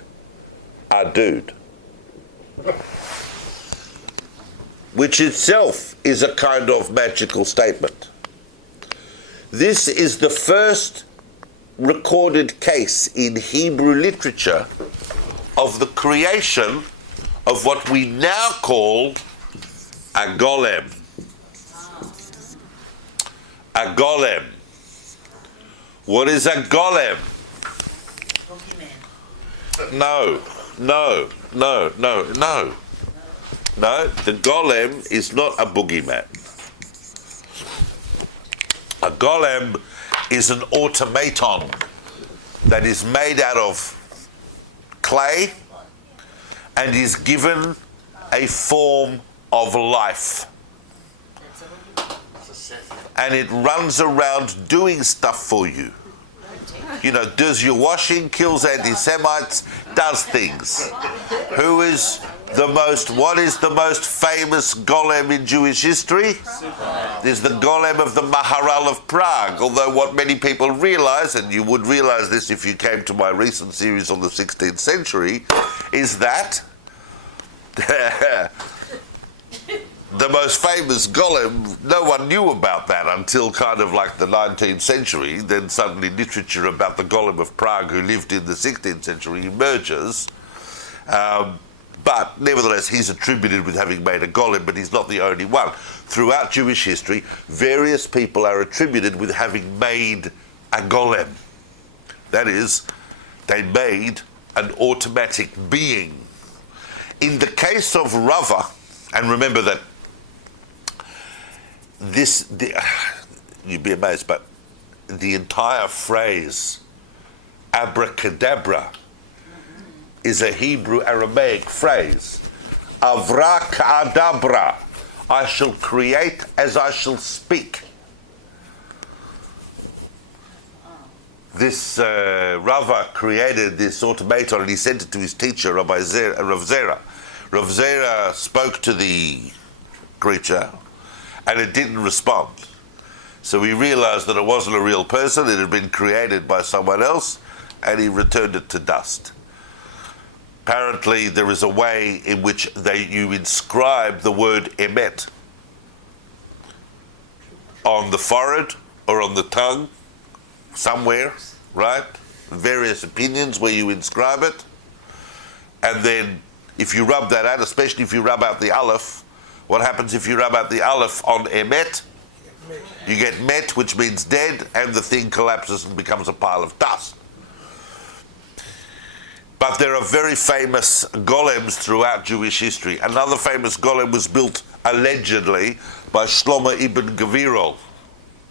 a dude, which itself is a kind of magical statement. This is the first recorded case in Hebrew literature of the creation of what we now call a golem. A golem. What is a golem? No. No, the golem is not a boogeyman. A golem is an automaton that is made out of clay and is given a form of life. And it runs around doing stuff for you. You know, does your washing, kills anti-Semites, does things. What is the most famous golem in Jewish history? Is the golem of the Maharal of Prague. Although what many people realize, and you would realize this if you came to my recent series on the 16th century, is that the most famous golem, no one knew about that until kind of like the 19th century. Then suddenly literature about the golem of Prague who lived in the 16th century emerges. But nevertheless, he's attributed with having made a golem, but he's not the only one. Throughout Jewish history, various people are attributed with having made a golem. That is, they made an automatic being. In the case of Rava, and remember that you'd be amazed, but the entire phrase abracadabra is a Hebrew Aramaic phrase. Avra ka'adabra, I shall create as I shall speak. This Rava created this automaton and he sent it to his teacher, Rav Zera. Rav Zera spoke to the creature and it didn't respond. So he realized that it wasn't a real person, it had been created by someone else, and he returned it to dust. Apparently there is a way in which you inscribe the word emet on the forehead or on the tongue, somewhere, right? Various opinions where you inscribe it. And then if you rub that out, especially if you rub out the aleph, what happens if you rub out the aleph on emet? You get met, which means dead, and the thing collapses and becomes a pile of dust. But there are very famous golems throughout Jewish history. Another famous golem was built, allegedly, by Shlomo ibn Gvirol,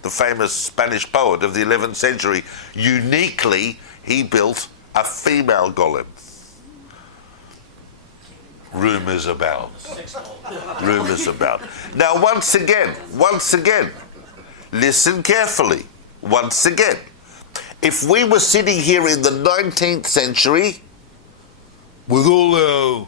the famous Spanish poet of the 11th century. Uniquely, he built a female golem. Rumors abound. Now, once again, listen carefully. Once again, if we were sitting here in the 19th century, with all our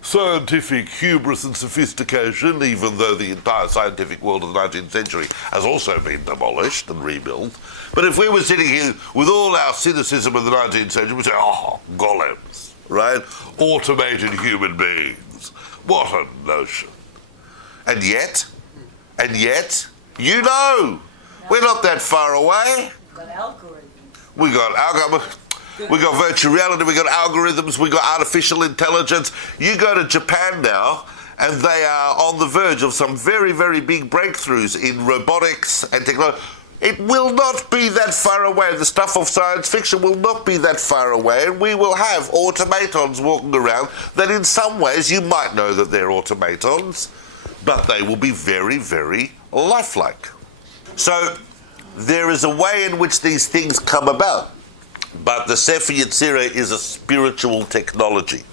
scientific hubris and sophistication, even though the entire scientific world of the 19th century has also been demolished and rebuilt, but if we were sitting here with all our cynicism of the 19th century, we'd say, oh, golems, right? Automated human beings. What a notion. And yet, you know, we're not that far away. We've got algorithms. We got virtual reality, we got algorithms, we got artificial intelligence. You go to Japan now, and they are on the verge of some very, very big breakthroughs in robotics and technology. It will not be that far away. The stuff of science fiction will not be that far away, and we will have automatons walking around that in some ways you might know that they're automatons, but they will be very, very lifelike. So there is a way in which these things come about. But the Sepher Yetzirah is a spiritual technology.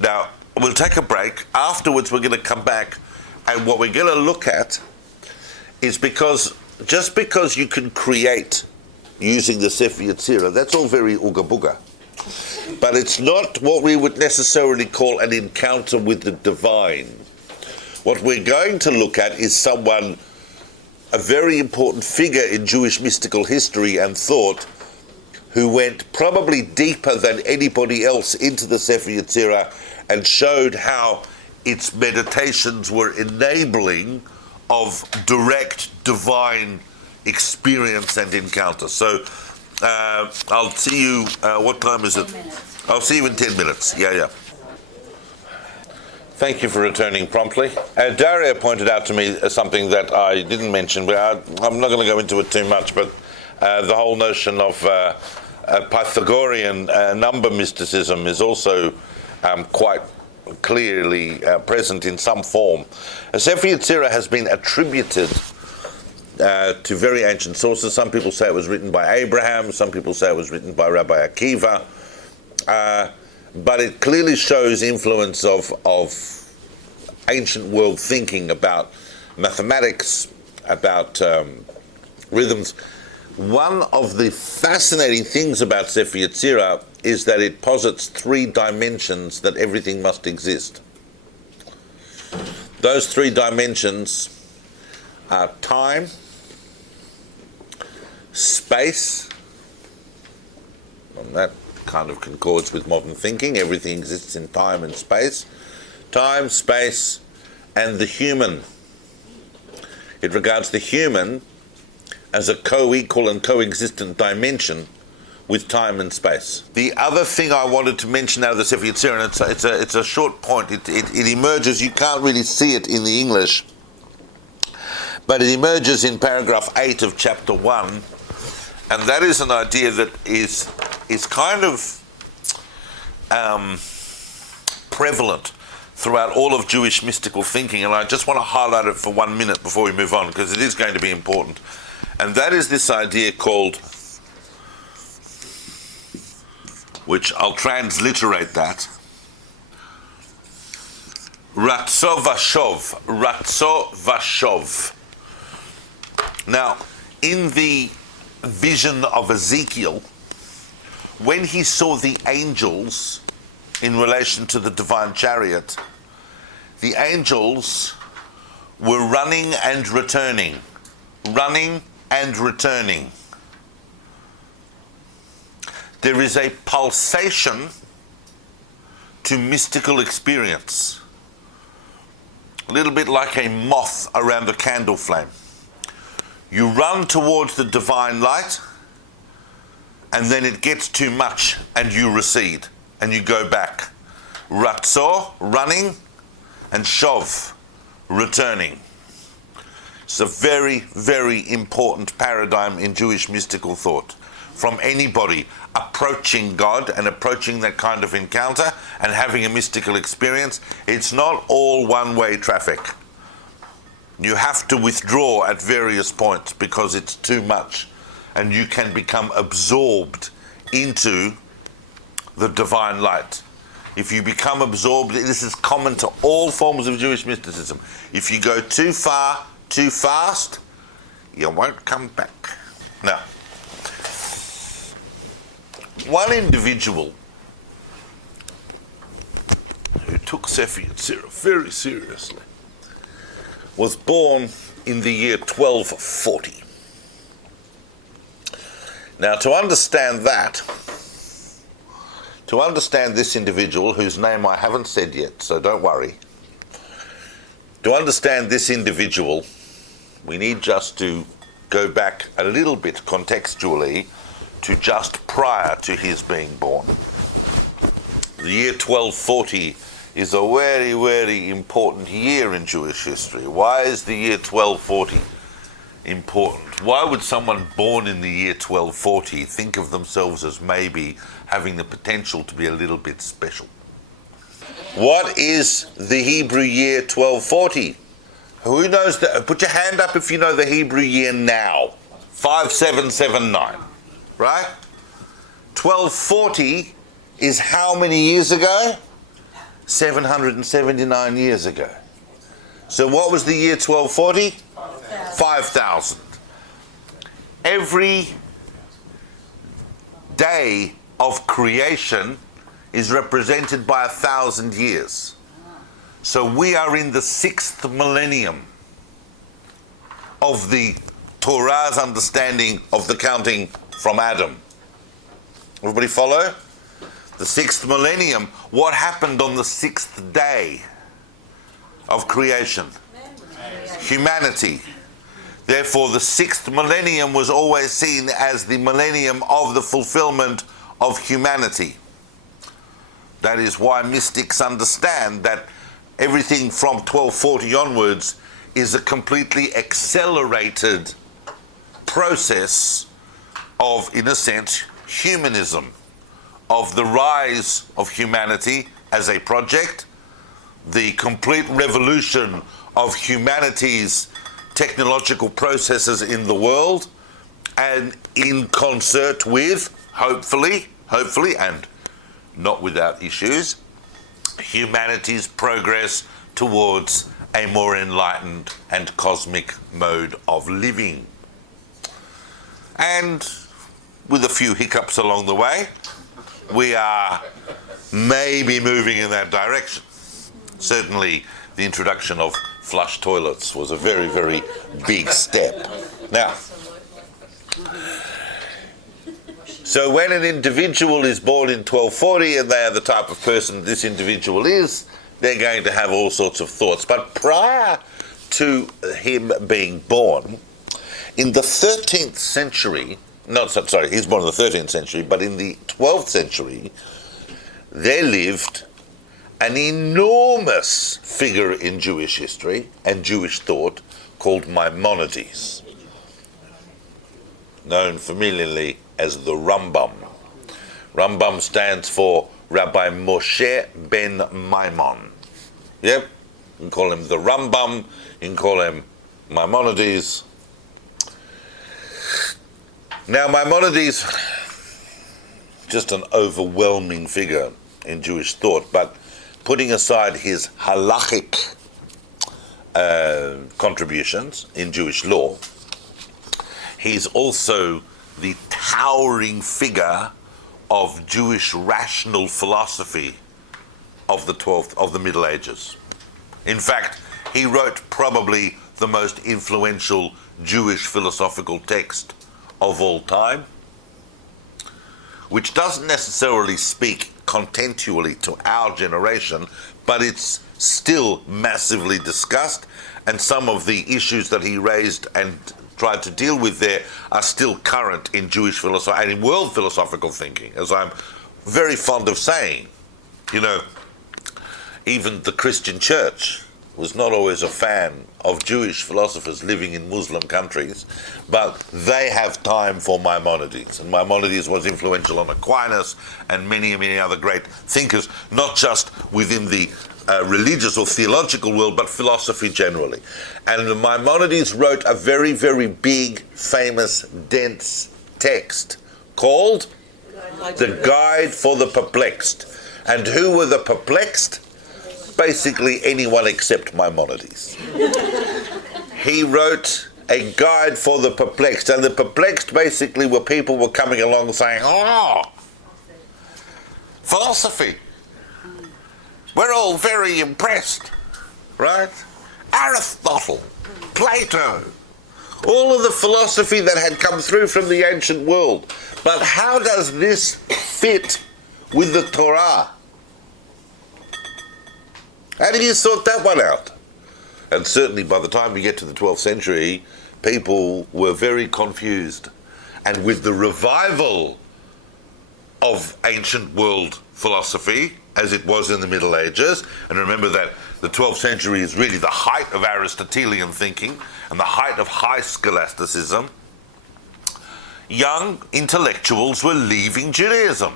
Now, we'll take a break. Afterwards, we're going to come back, and what we're going to look at is just because you can create using the Sepher Yetzirah, that's all very ooga booga. But it's not what we would necessarily call an encounter with the divine. What we're going to look at is a very important figure in Jewish mystical history and thought, who went probably deeper than anybody else into the Sepher Yetzirah and showed how its meditations were enabling of direct divine experience and encounter. So I'll see you, what time is it? 10 minutes. I'll see you in 10 minutes. Yeah. Thank you for returning promptly. Daria pointed out to me something that I didn't mention, but I'm not going to go into it too much, but the whole notion of Pythagorean number mysticism is also quite clearly present in some form. Sepher Yetzirah has been attributed to very ancient sources. Some people say it was written by Abraham, some people say it was written by Rabbi Akiva, but it clearly shows influence of ancient world thinking about mathematics, about rhythms. One of the fascinating things about Sepher Yetzirah is that it posits 3 dimensions that everything must exist. Those 3 dimensions are time, space, and that kind of concords with modern thinking. Everything exists in time and space. Time, space, and the human. It regards the human as a co-equal and coexistent dimension with time and space. The other thing I wanted to mention out of the Sepher Yetzirah, and it's a short point, it emerges, you can't really see it in the English, but it emerges in paragraph 8 of chapter 1, and that is an idea that is kind of prevalent throughout all of Jewish mystical thinking, and I just want to highlight it for 1 minute before we move on, because it is going to be important. And that is this idea called, which I'll transliterate that, Ratzo Vashov. Ratzo Vashov. Now, in the vision of Ezekiel, when he saw the angels in relation to the divine chariot, the angels were running and returning. Running and returning. There is a pulsation to mystical experience, a little bit like a moth around a candle flame. You run towards the divine light, and then it gets too much, and you recede, and you go back. Ratzo, running, and shov, returning. It's a very, very important paradigm in Jewish mystical thought. From anybody approaching God and approaching that kind of encounter and having a mystical experience, it's not all one-way traffic. You have to withdraw at various points because it's too much, and you can become absorbed into the divine light. If you become absorbed, this is common to all forms of Jewish mysticism. If you go too far, too fast, you won't come back. Now, one individual who took Sepher Yetzirah very seriously was born in the year 1240. Now, to understand this individual, whose name I haven't said yet, so don't worry, to understand this individual, we need just to go back a little bit contextually to just prior to his being born. The year 1240 is a very, very important year in Jewish history. Why is the year 1240 important? Why would someone born in the year 1240 think of themselves as maybe having the potential to be a little bit special? What is the Hebrew year 1240? Who knows that? Put your hand up if you know the Hebrew year now. 5779. Right? 1240 is how many years ago? 779 years ago. So what was the year 1240? 5,000. Every day of creation is represented by 1,000 years. So we are in the 6th millennium of the Torah's understanding of the counting from Adam. Everybody follow? The sixth millennium. What happened on the sixth day of creation? Humanity. Therefore, the sixth millennium was always seen as the millennium of the fulfillment of humanity. That is why mystics understand that everything from 1240 onwards is a completely accelerated process of, in a sense, humanism, of the rise of humanity as a project, the complete revolution of humanity's technological processes in the world, and in concert with, hopefully, and not without issues, humanity's progress towards a more enlightened and cosmic mode of living. And with a few hiccups along the way, we are maybe moving in that direction. Certainly, the introduction of flush toilets was a very, very big step. Now, so when an individual is born in 1240 and they are the type of person this individual is, they're going to have all sorts of thoughts. But prior to him being born, in the 13th century, he's born in the 13th century, but in the 12th century, there lived an enormous figure in Jewish history and Jewish thought called Maimonides, known familiarly as the Rambam. Rambam stands for Rabbi Moshe ben Maimon. Yep, you can call him the Rambam, you can call him Maimonides. Now, Maimonides, just an overwhelming figure in Jewish thought, but putting aside his halachic contributions in Jewish law, he's also the towering figure of Jewish rational philosophy of the Middle Ages. In fact, he wrote probably the most influential Jewish philosophical text of all time, which doesn't necessarily speak contextually to our generation, but it's still massively discussed, and some of the issues that he raised and tried to deal with there are still current in Jewish philosophy and in world philosophical thinking, as I'm very fond of saying. You know, even the Christian church was not always a fan of Jewish philosophers living in Muslim countries, but they have time for Maimonides. And Maimonides was influential on Aquinas and many, many other great thinkers, not just within the religious or theological world, but philosophy generally. And Maimonides wrote a very, very big, famous, dense text called The Guide for the Perplexed. And who were the perplexed? Basically anyone except Maimonides. He wrote a guide for the perplexed, and the perplexed basically were people were coming along saying, oh, philosophy. We're all very impressed, right? Aristotle, Plato, all of the philosophy that had come through from the ancient world. But how does this fit with the Torah? How do you sort that one out? And certainly by the time we get to the 12th century, people were very confused. And with the revival of ancient world philosophy, as it was in the Middle Ages, and remember that the 12th century is really the height of Aristotelian thinking and the height of high scholasticism, young intellectuals were leaving Judaism.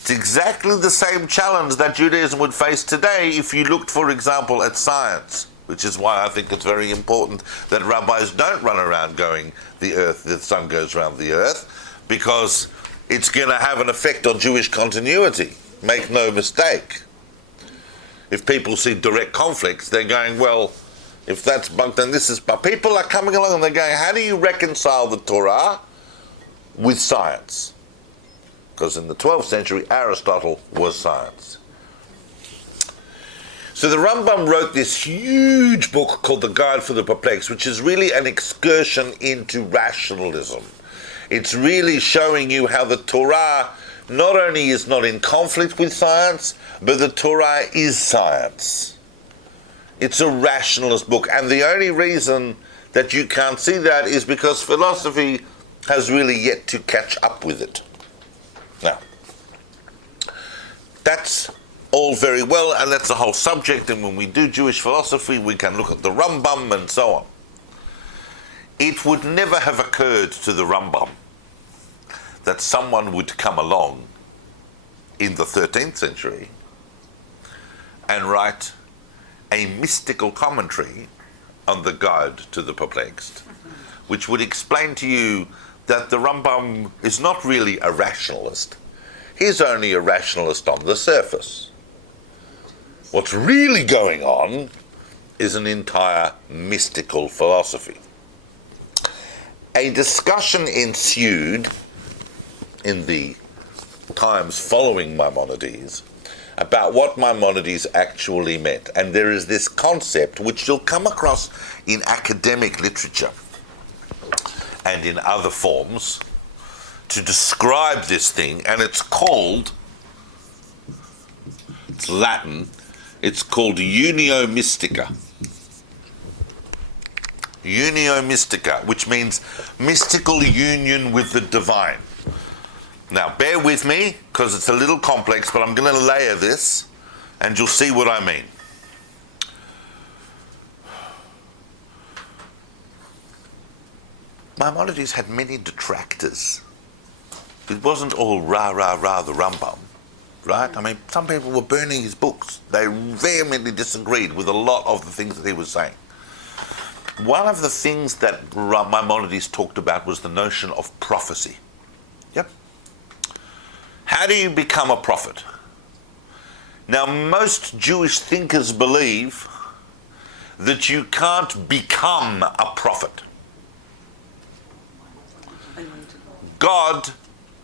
It's exactly the same challenge that Judaism would face today if you looked, for example, at science, which is why I think it's very important that rabbis don't run around going, the sun goes around the earth, because it's going to have an effect on Jewish continuity. Make no mistake. If people see direct conflicts, they're going, well, if that's bunked, then this is... But people are coming along and they're going, how do you reconcile the Torah with science? Because in the 12th century, Aristotle was science. So the Rambam wrote this huge book called The Guide for the Perplexed, which is really an excursion into rationalism. It's really showing you how the Torah not only is not in conflict with science, but the Torah is science. It's a rationalist book, and the only reason that you can't see that is because philosophy has really yet to catch up with it. Now, that's all very well, and that's the whole subject, and when we do Jewish philosophy, we can look at the Rambam and so on. It would never have occurred to the Rambam that someone would come along in the 13th century and write a mystical commentary on the Guide to the Perplexed, which would explain to you that the Rambam is not really a rationalist. He's only a rationalist on the surface. What's really going on is an entire mystical philosophy. A discussion ensued in the times following Maimonides about what Maimonides actually meant. And there is this concept which you'll come across in academic literature and in other forms to describe this thing, and it's Latin, it's called unio mystica. Unio mystica, which means mystical union with the divine. Now, bear with me, because it's a little complex, but I'm going to layer this, and you'll see what I mean. Maimonides had many detractors. It wasn't all rah, the Rambam, right? I mean, some people were burning his books. They vehemently disagreed with a lot of the things that he was saying. One of the things that Maimonides talked about was the notion of prophecy. Yep. How do you become a prophet? Now, most Jewish thinkers believe that you can't become a prophet. God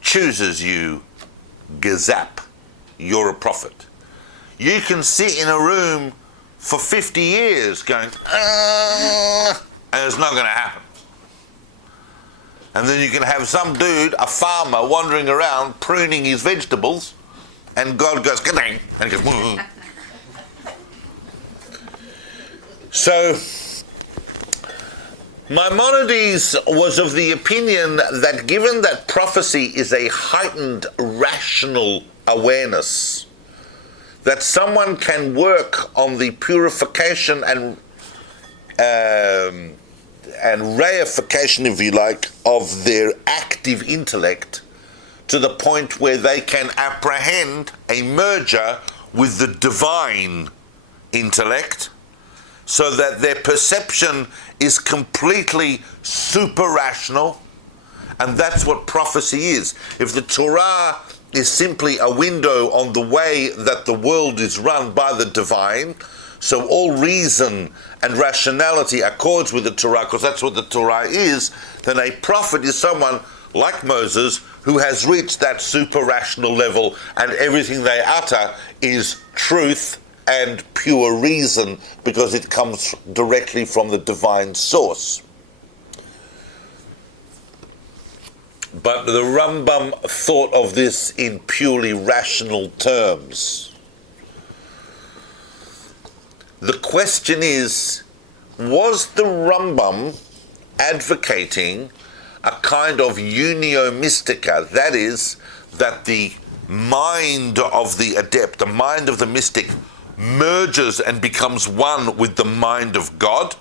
chooses you, gazap. You're a prophet. You can sit in a room for 50 years going, and it's not going to happen. And then you can have some dude, a farmer, wandering around pruning his vegetables, and God goes, ka-dang, and he goes, So, Maimonides was of the opinion that given that prophecy is a heightened rational awareness, that someone can work on the purification and reification, if you like, of their active intellect to the point where they can apprehend a merger with the divine intellect, so that their perception is completely super-rational, and that's what prophecy is. If the Torah is simply a window on the way that the world is run by the divine, so all reason and rationality accords with the Torah, because that's what the Torah is, then a prophet is someone like Moses who has reached that super-rational level, and everything they utter is truth and pure reason, because it comes directly from the divine source. But the Rambam thought of this in purely rational terms. The question is, was the Rambam advocating a kind of unio mystica, that is, that the mind of the adept, the mind of the mystic, merges and becomes one with the mind of God?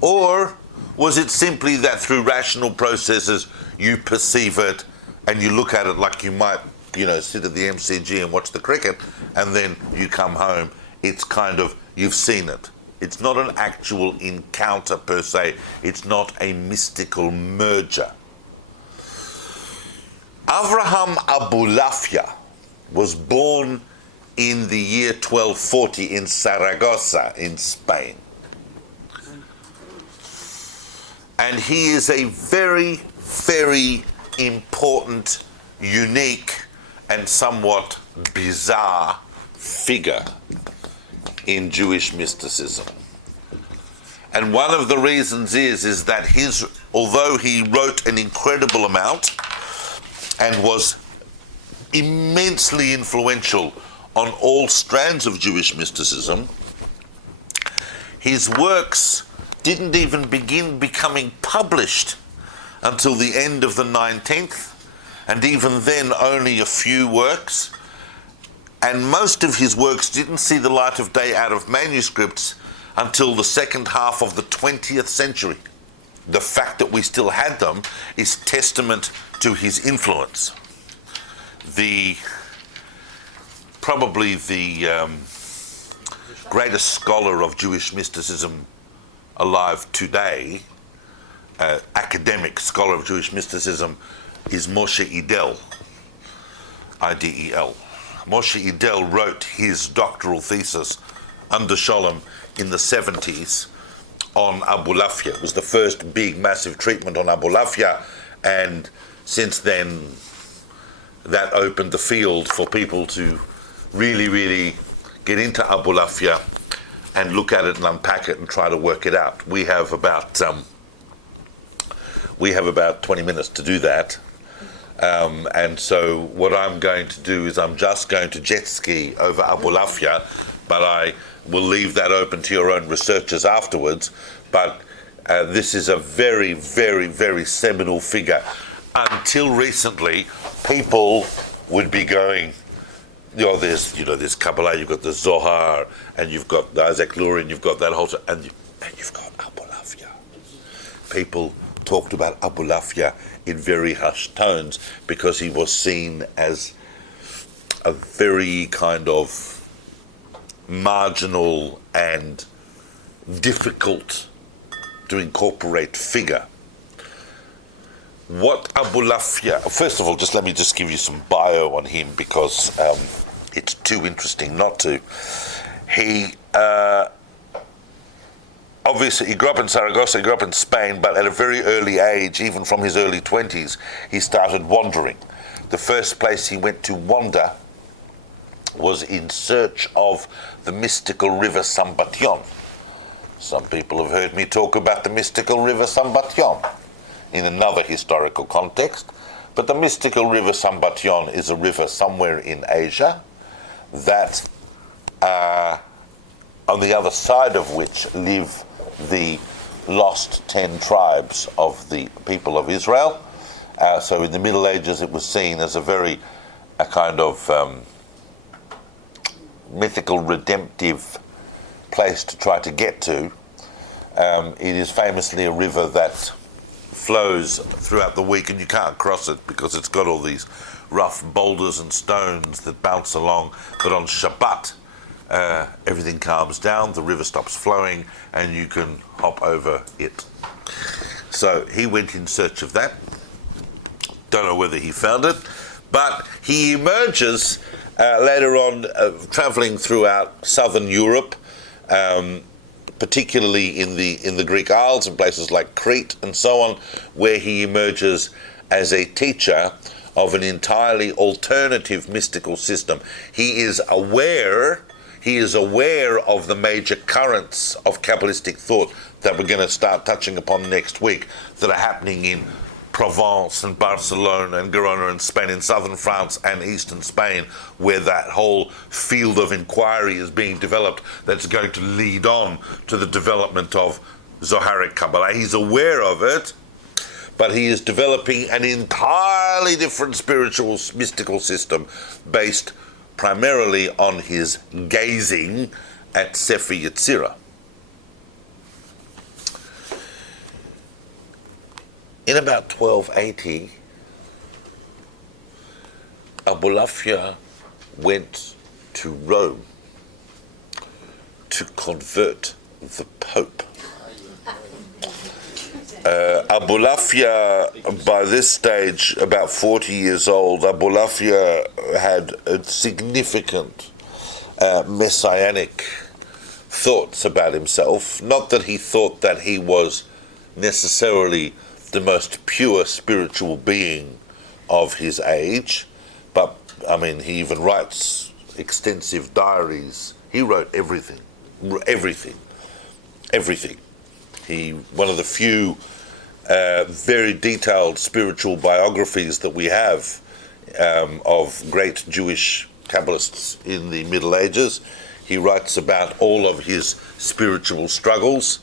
Or was it simply that through rational processes you perceive it and you look at it like you might, sit at the MCG and watch the cricket, and then you come home, it's kind of, you've seen it. It's not an actual encounter per se. It's not a mystical merger. Avraham Abulafia was born in the year 1240 in Saragossa in Spain. And he is a very, very important, unique, and somewhat bizarre figure in Jewish mysticism. And one of the reasons is that although he wrote an incredible amount and was immensely influential on all strands of Jewish mysticism, his works didn't even begin becoming published until the end of the 19th, and even then only a few works. And most of his works didn't see the light of day out of manuscripts until the second half of the 20th century. The fact that we still had them is testament to his influence. Probably the greatest scholar of Jewish mysticism alive today, academic scholar of Jewish mysticism, is Moshe Idel, I-D-E-L. Moshe Idel wrote his doctoral thesis under Scholem in the 70s on Abulafia. It was the first big, massive treatment on Abulafia, and since then that opened the field for people to really, really get into Abulafia and look at it and unpack it and try to work it out. We have about 20 minutes to do that. And so what I'm going to do is I'm just going to jet ski over Abulafia, but I will leave that open to your own researchers afterwards. But this is a very, very, very seminal figure. Until recently, people would be going, there's Kabbalah, you've got the Zohar, and you've got the Isaac Luria, you've got that whole, and you've got Abulafia. People talked about Abulafia in very hushed tones because he was seen as a very kind of marginal and difficult to incorporate figure. What Abulafia, first of all, just let me just give you some bio on him because it's too interesting not to. He obviously, he grew up in Saragossa, he grew up in Spain, but at a very early age, even from his early 20s, he started wandering. The first place he went to wander was in search of the mystical river Sambation. Some people have heard me talk about the mystical river Sambation in another historical context, but the mystical river Sambation is a river somewhere in Asia that, on the other side of which live the lost 10 tribes of the people of Israel. So in the Middle Ages it was seen as a kind of mythical redemptive place to try to get to. It is famously a river that flows throughout the week and you can't cross it because it's got all these rough boulders and stones that bounce along, but on Shabbat everything calms down, the river stops flowing, and you can hop over it. So he went in search of that. Don't know whether he found it, but he emerges later on, traveling throughout southern Europe, particularly in the Greek Isles and places like Crete and so on, where he emerges as a teacher of an entirely alternative mystical system. He is aware of the major currents of Kabbalistic thought that we're going to start touching upon next week that are happening in Provence and Barcelona and Girona and Spain, in southern France and eastern Spain, where that whole field of inquiry is being developed that's going to lead on to the development of Zoharic Kabbalah. He's aware of it, but he is developing an entirely different spiritual mystical system based primarily on his gazing at Sepher Yetzirah. In about 1280, Abulafia went to Rome to convert the Pope. Abulafia, by this stage, about 40 years old, Abulafia had a significant messianic thoughts about himself. Not that he thought that he was necessarily the most pure spiritual being of his age, but he even writes extensive diaries. He wrote everything. one of the few very detailed spiritual biographies that we have of great Jewish Kabbalists in the Middle Ages. He writes about all of his spiritual struggles,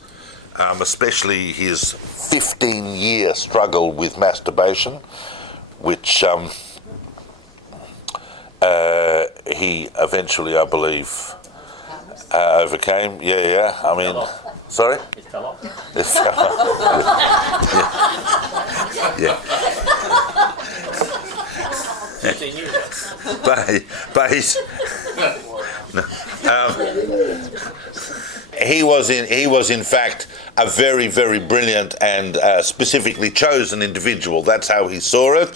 especially his 15-year struggle with masturbation, which he eventually, I believe, overcame. Yeah. I mean, sorry? It fell off. It fell off. Yeah. 15 years. But he's, he was in fact a very, very brilliant and specifically chosen individual. That's how he saw it.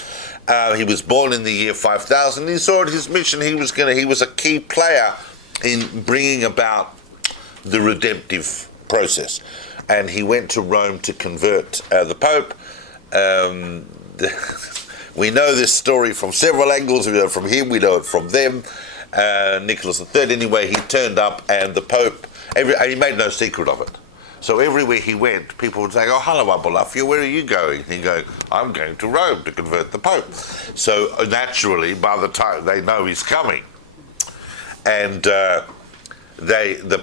He was born in the year 5000. He saw it his mission. He was a key player in bringing about the redemptive process, and he went to Rome to convert the Pope. We know this story from several angles. We know it from him, we know it from them. Nicholas III, anyway, he turned up, and the Pope, he made no secret of it. So everywhere he went, people would say, "Oh, hello, Abulafia, where are you going?" He'd go, "I'm going to Rome to convert the Pope." So naturally, by the time they know he's coming, and the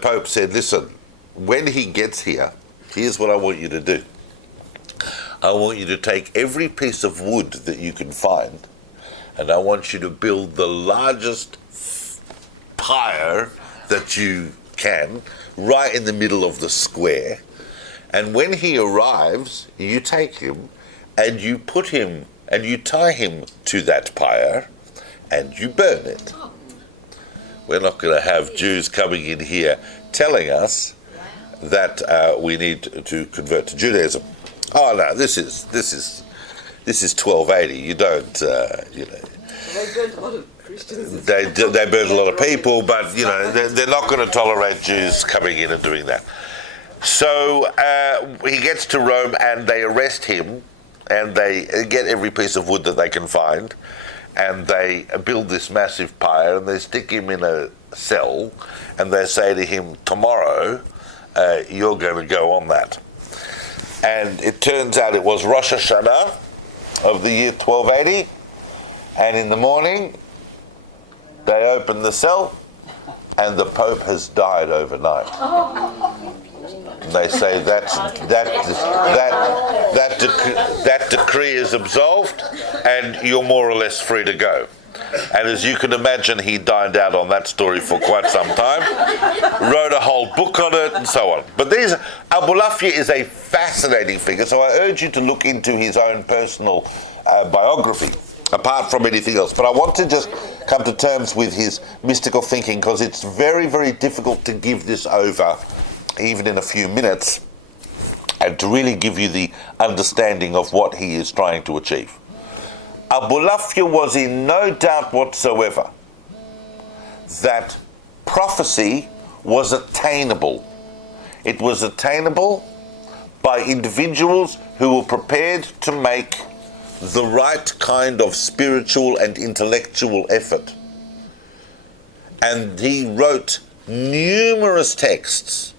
Pope said, "Listen, when he gets here, here's what I want you to do. I want you to take every piece of wood that you can find, and I want you to build the largest pyre that you can right in the middle of the square. And when he arrives, you take him and you put him and you tie him to that pyre and you burn it." We're not going to have Jews coming in here telling us that we need to convert to Judaism. Oh no, this is 1280. You don't, They burned a lot of Christians. They burned a lot of people, but they're not going to tolerate Jews coming in and doing that. So he gets to Rome, and they arrest him, and they get every piece of wood that they can find, and they build this massive pyre, and they stick him in a cell, and they say to him, "Tomorrow, you're going to go on that." And it turns out it was Rosh Hashanah of the year 1280, and in the morning they open the cell and the Pope has died overnight. And they say that decree is absolved and you're more or less free to go. And as you can imagine, he dined out on that story for quite some time, wrote a whole book on it and so on. But Abulafia is a fascinating figure, so I urge you to look into his own personal biography, apart from anything else. But I want to just come to terms with his mystical thinking, because it's very, very difficult to give this over, even in a few minutes, and to really give you the understanding of what he is trying to achieve. Abulafia was in no doubt whatsoever that prophecy was attainable. It was attainable by individuals who were prepared to make the right kind of spiritual and intellectual effort. And he wrote numerous texts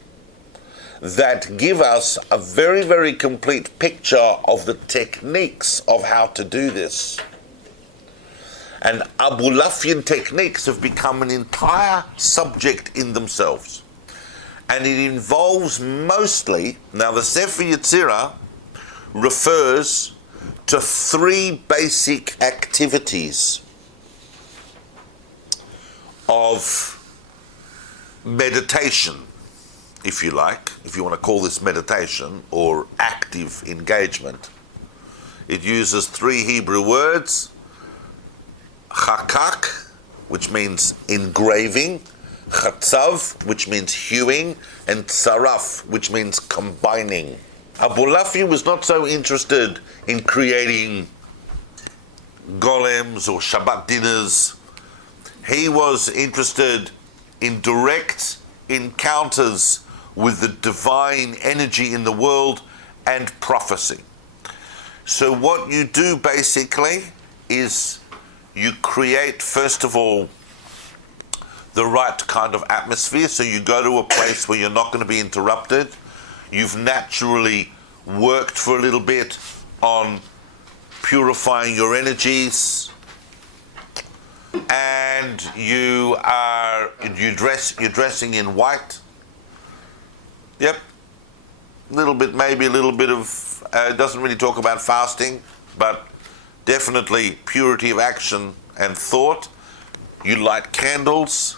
that give us a very, very complete picture of the techniques of how to do this. And Abulafian techniques have become an entire subject in themselves. And it involves mostly, now the Sepher Yetzirah refers to three basic activities of meditation, if you like, if you want to call this meditation or active engagement. It uses three Hebrew words: chakak, which means engraving, chatzav, which means hewing, and tzaraf, which means combining. Abulafia was not so interested in creating golems or Shabbat dinners. He was interested in direct encounters with the divine energy in the world and prophecy. So what you do basically is you create, first of all, the right kind of atmosphere. So you go to a place where you're not going to be interrupted. you've naturally worked for a little bit on purifying your energies, and you're dressing in white. Yep. Maybe a little bit of, it doesn't really talk about fasting, but definitely purity of action and thought. You light candles.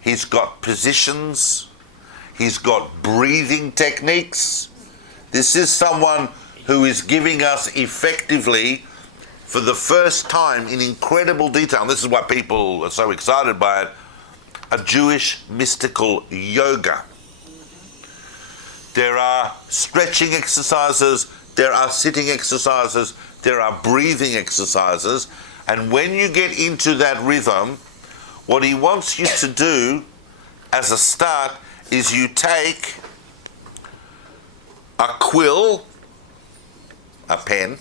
He's got positions. He's got breathing techniques. This is someone who is giving us effectively, for the first time in incredible detail, and this is why people are so excited by it, a Jewish mystical yoga. There are stretching exercises, there are sitting exercises, there are breathing exercises, and when you get into that rhythm, what he wants you to do as a start is you take a quill, a pen,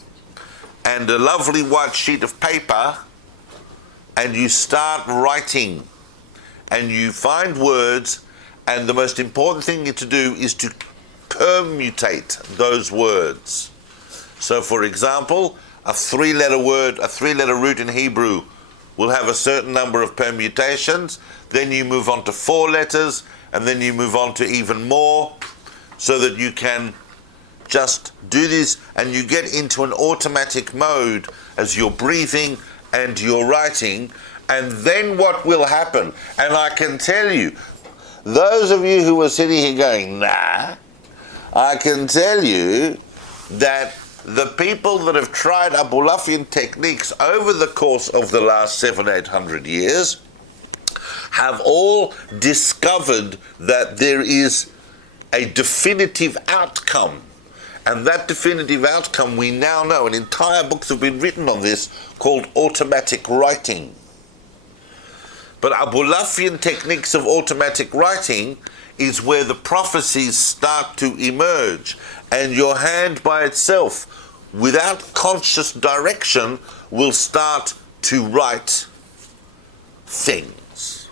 and a lovely white sheet of paper, and you start writing, and you find words, and the most important thing to do is to permutate those words. So for example, a three-letter root in Hebrew will have a certain number of permutations, then you move on to 4 letters, and then you move on to even more, so that you can just do this, and you get into an automatic mode as you're breathing and you're writing. And then what will happen, and I can tell you, those of you who are sitting here going, nah, I can tell you that the people that have tried Abulafian techniques over the course of the last 700-800 years have all discovered that there is a definitive outcome. And that definitive outcome, we now know, and entire books have been written on this, called automatic writing. But Abulafian techniques of automatic writing is where the prophecies start to emerge, and your hand by itself, without conscious direction, will start to write things.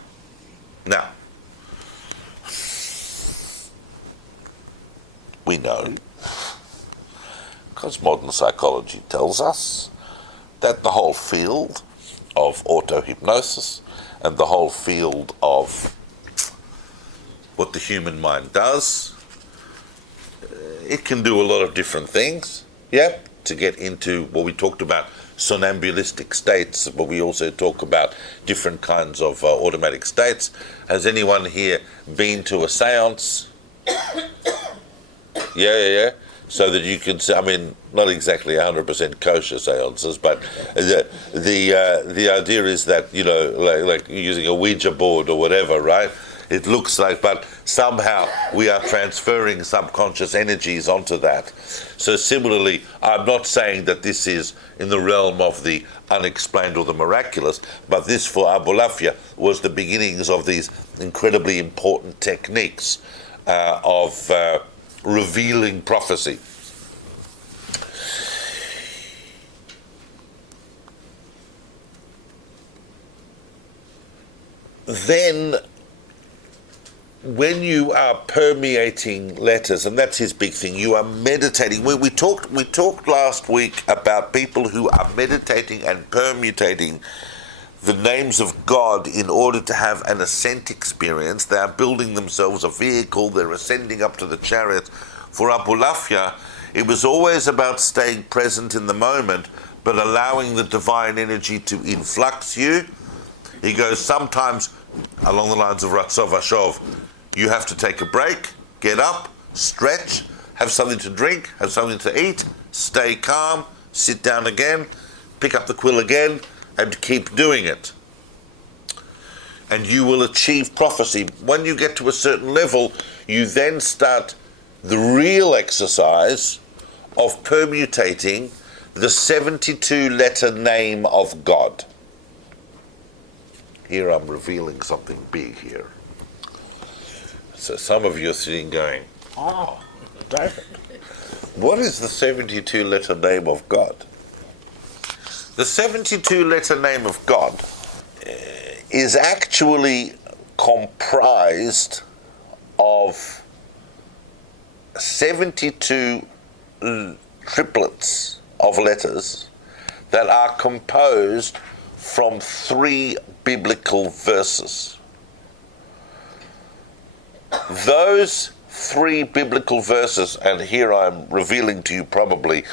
Now, we know, because modern psychology tells us, that the whole field of auto-hypnosis and the whole field of what the human mind does, it can do a lot of different things, yeah, to get into what we talked about, somnambulistic states, but we also talk about different kinds of automatic states. Has anyone here been to a seance? Yeah. So that you can, I mean, not exactly 100% kosher seances, but the idea is that, you know, like using a Ouija board or whatever, right? It looks like, but somehow we are transferring subconscious energies onto that. So similarly, I'm not saying that this is in the realm of the unexplained or the miraculous, but this for Abulafia was the beginnings of these incredibly important techniques of revealing prophecy. Then, when you are permeating letters, and that's his big thing, you are meditating. We talked last week about people who are meditating and permutating the names of God in order to have an ascent experience. They are building themselves a vehicle, they're ascending up to the chariot. For Abulafia, it was always about staying present in the moment, but allowing the divine energy to influx you. He goes, sometimes, along the lines of Ratzov Ashov, you have to take a break, get up, stretch, have something to drink, have something to eat, stay calm, sit down again, pick up the quill again, and keep doing it. And you will achieve prophecy. When you get to a certain level, you then start the real exercise of permutating the 72-letter name of God. Here I'm revealing something big here. So some of you are sitting going, oh, David, what is the 72-letter name of God? The 72-letter name of God is actually comprised of 72 triplets of letters that are composed from 3 biblical verses. Those 3 biblical verses, and here I'm revealing to you probably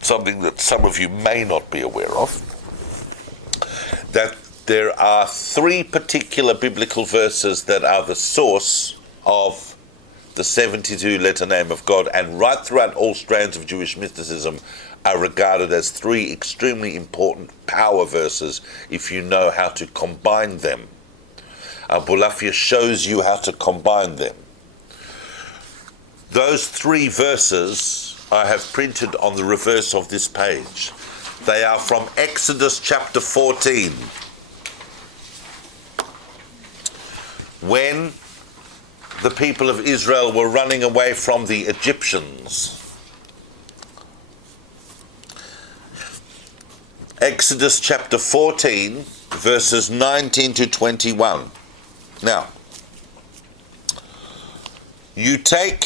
something that some of you may not be aware of, that there are 3 particular biblical verses that are the source of the 72 letter name of God, and right throughout all strands of Jewish mysticism are regarded as 3 extremely important power verses if you know how to combine them. Abulafia shows you how to combine them. Those 3 verses I have printed on the reverse of this page. They are from Exodus chapter 14. When the people of Israel were running away from the Egyptians. Exodus chapter 14, verses 19 to 21. Now, you take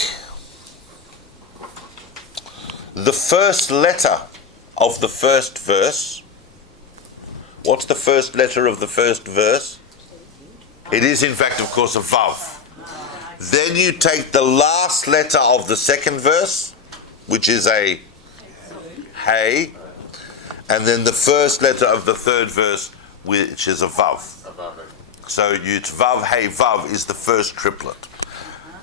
the first letter of the first verse. What's the first letter of the first verse? It is, in fact, of course, a Vav. Then you take the last letter of the second verse, which is a Hey, and then the first letter of the third verse, which is a Vav. So it's Vav, Hey, Vav is the first triplet.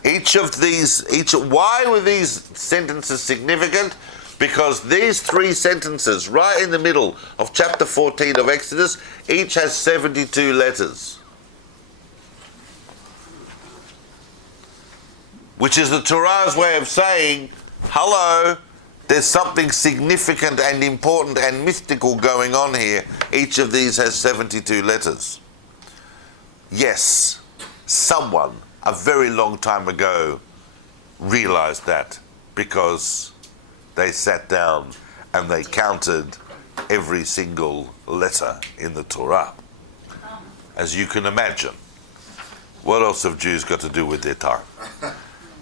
Why were these sentences significant? Because these 3 sentences, right in the middle of chapter 14 of Exodus, each has 72 letters. Which is the Torah's way of saying, hello, there's something significant and important and mystical going on here. Each of these has 72 letters. Yes, someone a very long time ago realized that, because they sat down and they counted every single letter in the Torah. As you can imagine, what else have Jews got to do with their time?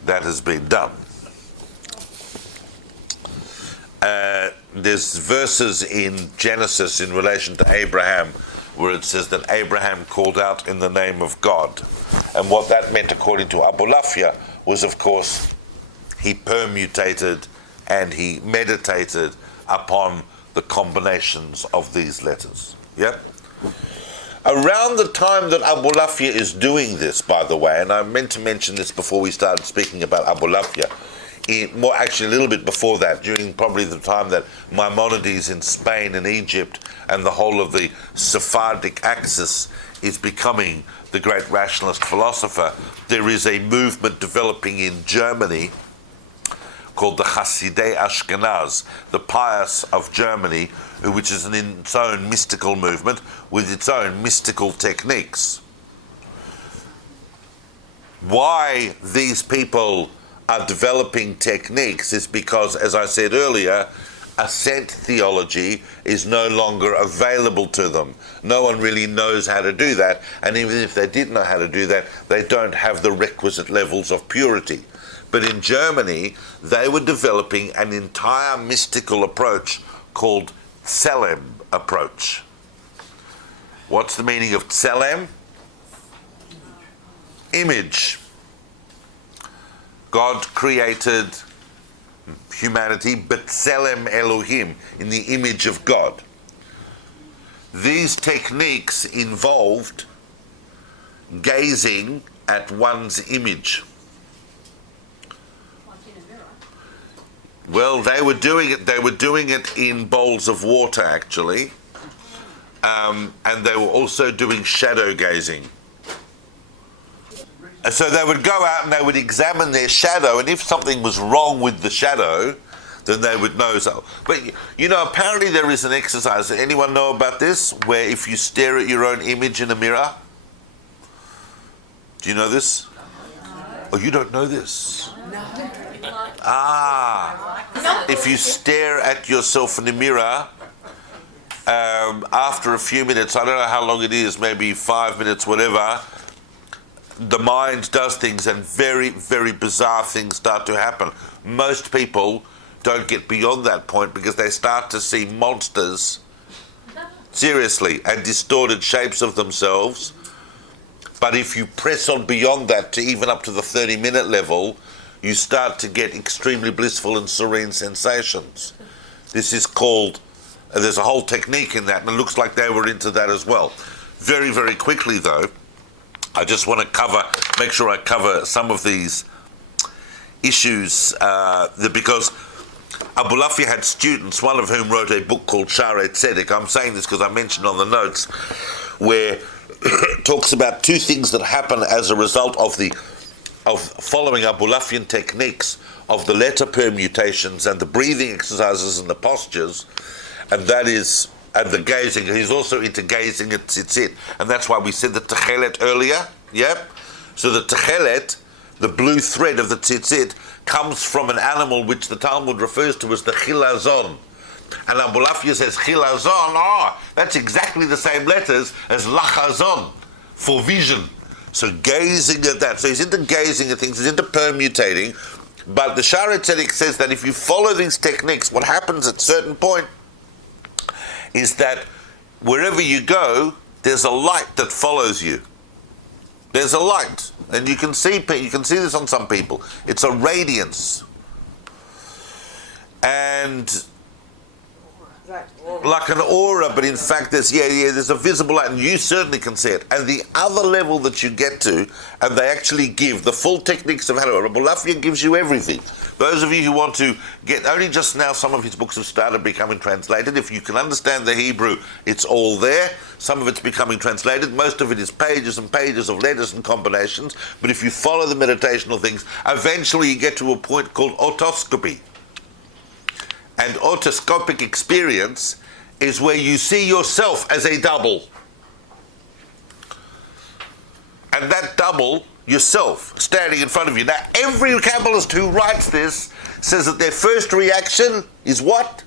That has been done. There's verses in Genesis in relation to Abraham where it says that Abraham called out in the name of God. And what that meant, according to Abulafia, was, of course, he permutated and he meditated upon the combinations of these letters. Yeah? Around the time that Abulafia is doing this, by the way, and I meant to mention this before we started speaking about Abulafia, actually a little bit before that, during probably the time that Maimonides in Spain and Egypt and the whole of the Sephardic axis is becoming the great rationalist philosopher, there is a movement developing in Germany called the Hasidei Ashkenaz, the pious of Germany, which is in its own mystical movement with its own mystical techniques. Why these people are developing techniques is because, as I said earlier, ascent theology is no longer available to them. No one really knows how to do that, and even if they did know how to do that, they don't have the requisite levels of purity. But in Germany, they were developing an entire mystical approach called Tselem approach. What's the meaning of Tselem? Image. God created humanity, B'Tselem Elohim, in the image of God. These techniques involved gazing at one's image. Well, they were doing it in bowls of water, actually, and they were also doing shadow gazing. So they would go out and they would examine their shadow, and if something was wrong with the shadow, then they would know so. But, you know, apparently there is an exercise. Does anyone know about this? Where if you stare at your own image in a mirror? Do you know this? Oh, you don't know this? If you stare at yourself in the mirror, after a few minutes, I don't know how long it is, maybe 5 minutes, whatever, the mind does things and very, very bizarre things start to happen. Most people don't get beyond that point because they start to see monsters, seriously, and distorted shapes of themselves. But if you press on beyond that to even up to the 30-minute level, you start to get extremely blissful and serene sensations. This is called, there's a whole technique in that, and it looks like they were into that as well. Very, very quickly though, I just want to make sure I cover some of these issues, because Abulafia had students, one of whom wrote a book called Sepher Yetzirah. I'm saying this because I mentioned on the notes, where it talks about two things that happen as a result of following Abulafian techniques of the letter permutations and the breathing exercises and the postures, and that is, and the gazing. He's also into gazing at tzitzit, and that's why we said the techelet earlier. Yep. So the techelet, the blue thread of the tzitzit, comes from an animal which the Talmud refers to as the chilazon. And Abulafia says chilazon, that's exactly the same letters as lachazon, for vision. So gazing at that. So he's into gazing at things, he's into permutating. But the Sepher Yetzirah says that if you follow these techniques, what happens at a certain point is that wherever you go, there's a light that follows you. There's a light, and you can see this on some people. It's a radiance, and like an aura, but in fact there's a visible light, and you certainly can see it. And the other level that you get to, and they actually give the full techniques of how to, Abulafia gives you everything. Those of you who want to get, only just now some of his books have started becoming translated. If you can understand the Hebrew, it's all there. Some of it's becoming translated. Most of it is pages and pages of letters and combinations. But if you follow the meditational things, eventually you get to a point called otoscopy. And otoscopic experience is where you see yourself as a double. And that double, yourself, standing in front of you. Now, every Kabbalist who writes this says that their first reaction is what?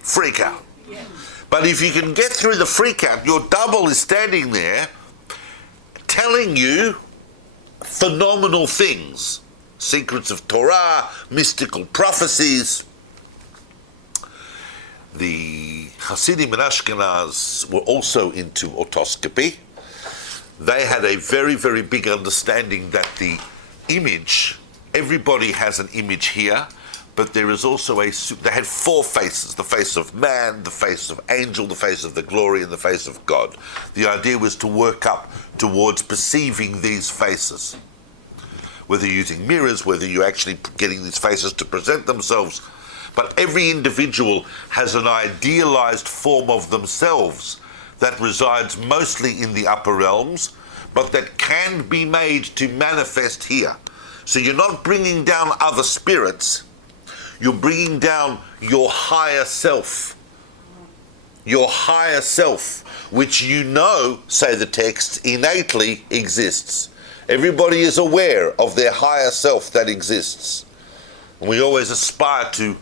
Freak out. Yeah. But if you can get through the freak out, your double is standing there telling you phenomenal things. Secrets of Torah, mystical prophecies. The Hasidim and Ashkenaz were also into otoscopy. They had a very, very big understanding that the image, everybody has an image here, but there is also they had four faces: the face of man, the face of angel, the face of the glory, and the face of God. The idea was to work up towards perceiving these faces, whether you're using mirrors, whether you're actually getting these faces to present themselves. But every individual has an idealized form of themselves that resides mostly in the upper realms, but that can be made to manifest here. So you're not bringing down other spirits, you're bringing down your higher self. Your higher self, which you know, say the texts, innately exists. Everybody is aware of their higher self that exists. And we always aspire to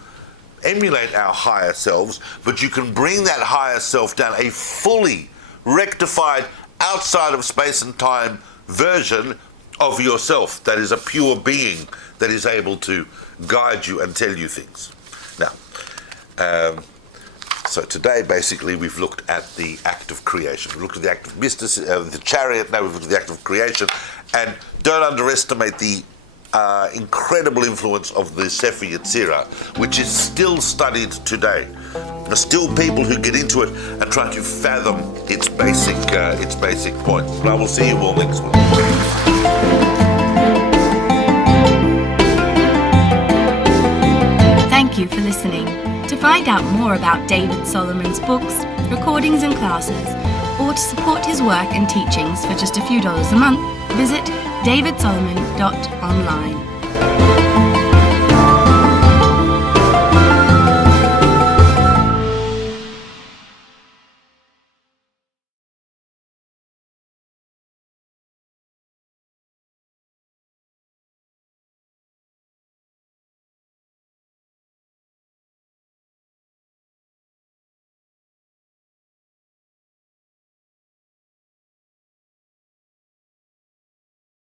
emulate our higher selves, but you can bring that higher self down, a fully rectified, outside of space and time version of yourself that is a pure being that is able to guide you and tell you things. Now, so today basically we've looked at the act of creation. We've looked at the act of mysticism, the chariot. Now we've looked at the act of creation, and don't underestimate the incredible influence of the Sepher Yetzirah, which is still studied today. There are still people who get into it and try to fathom its basic points. But I will see you all next week. Thank you for listening. To find out more about David Solomon's books, recordings and classes, or to support his work and teachings for just a few dollars a month, visit davidsolomon.online.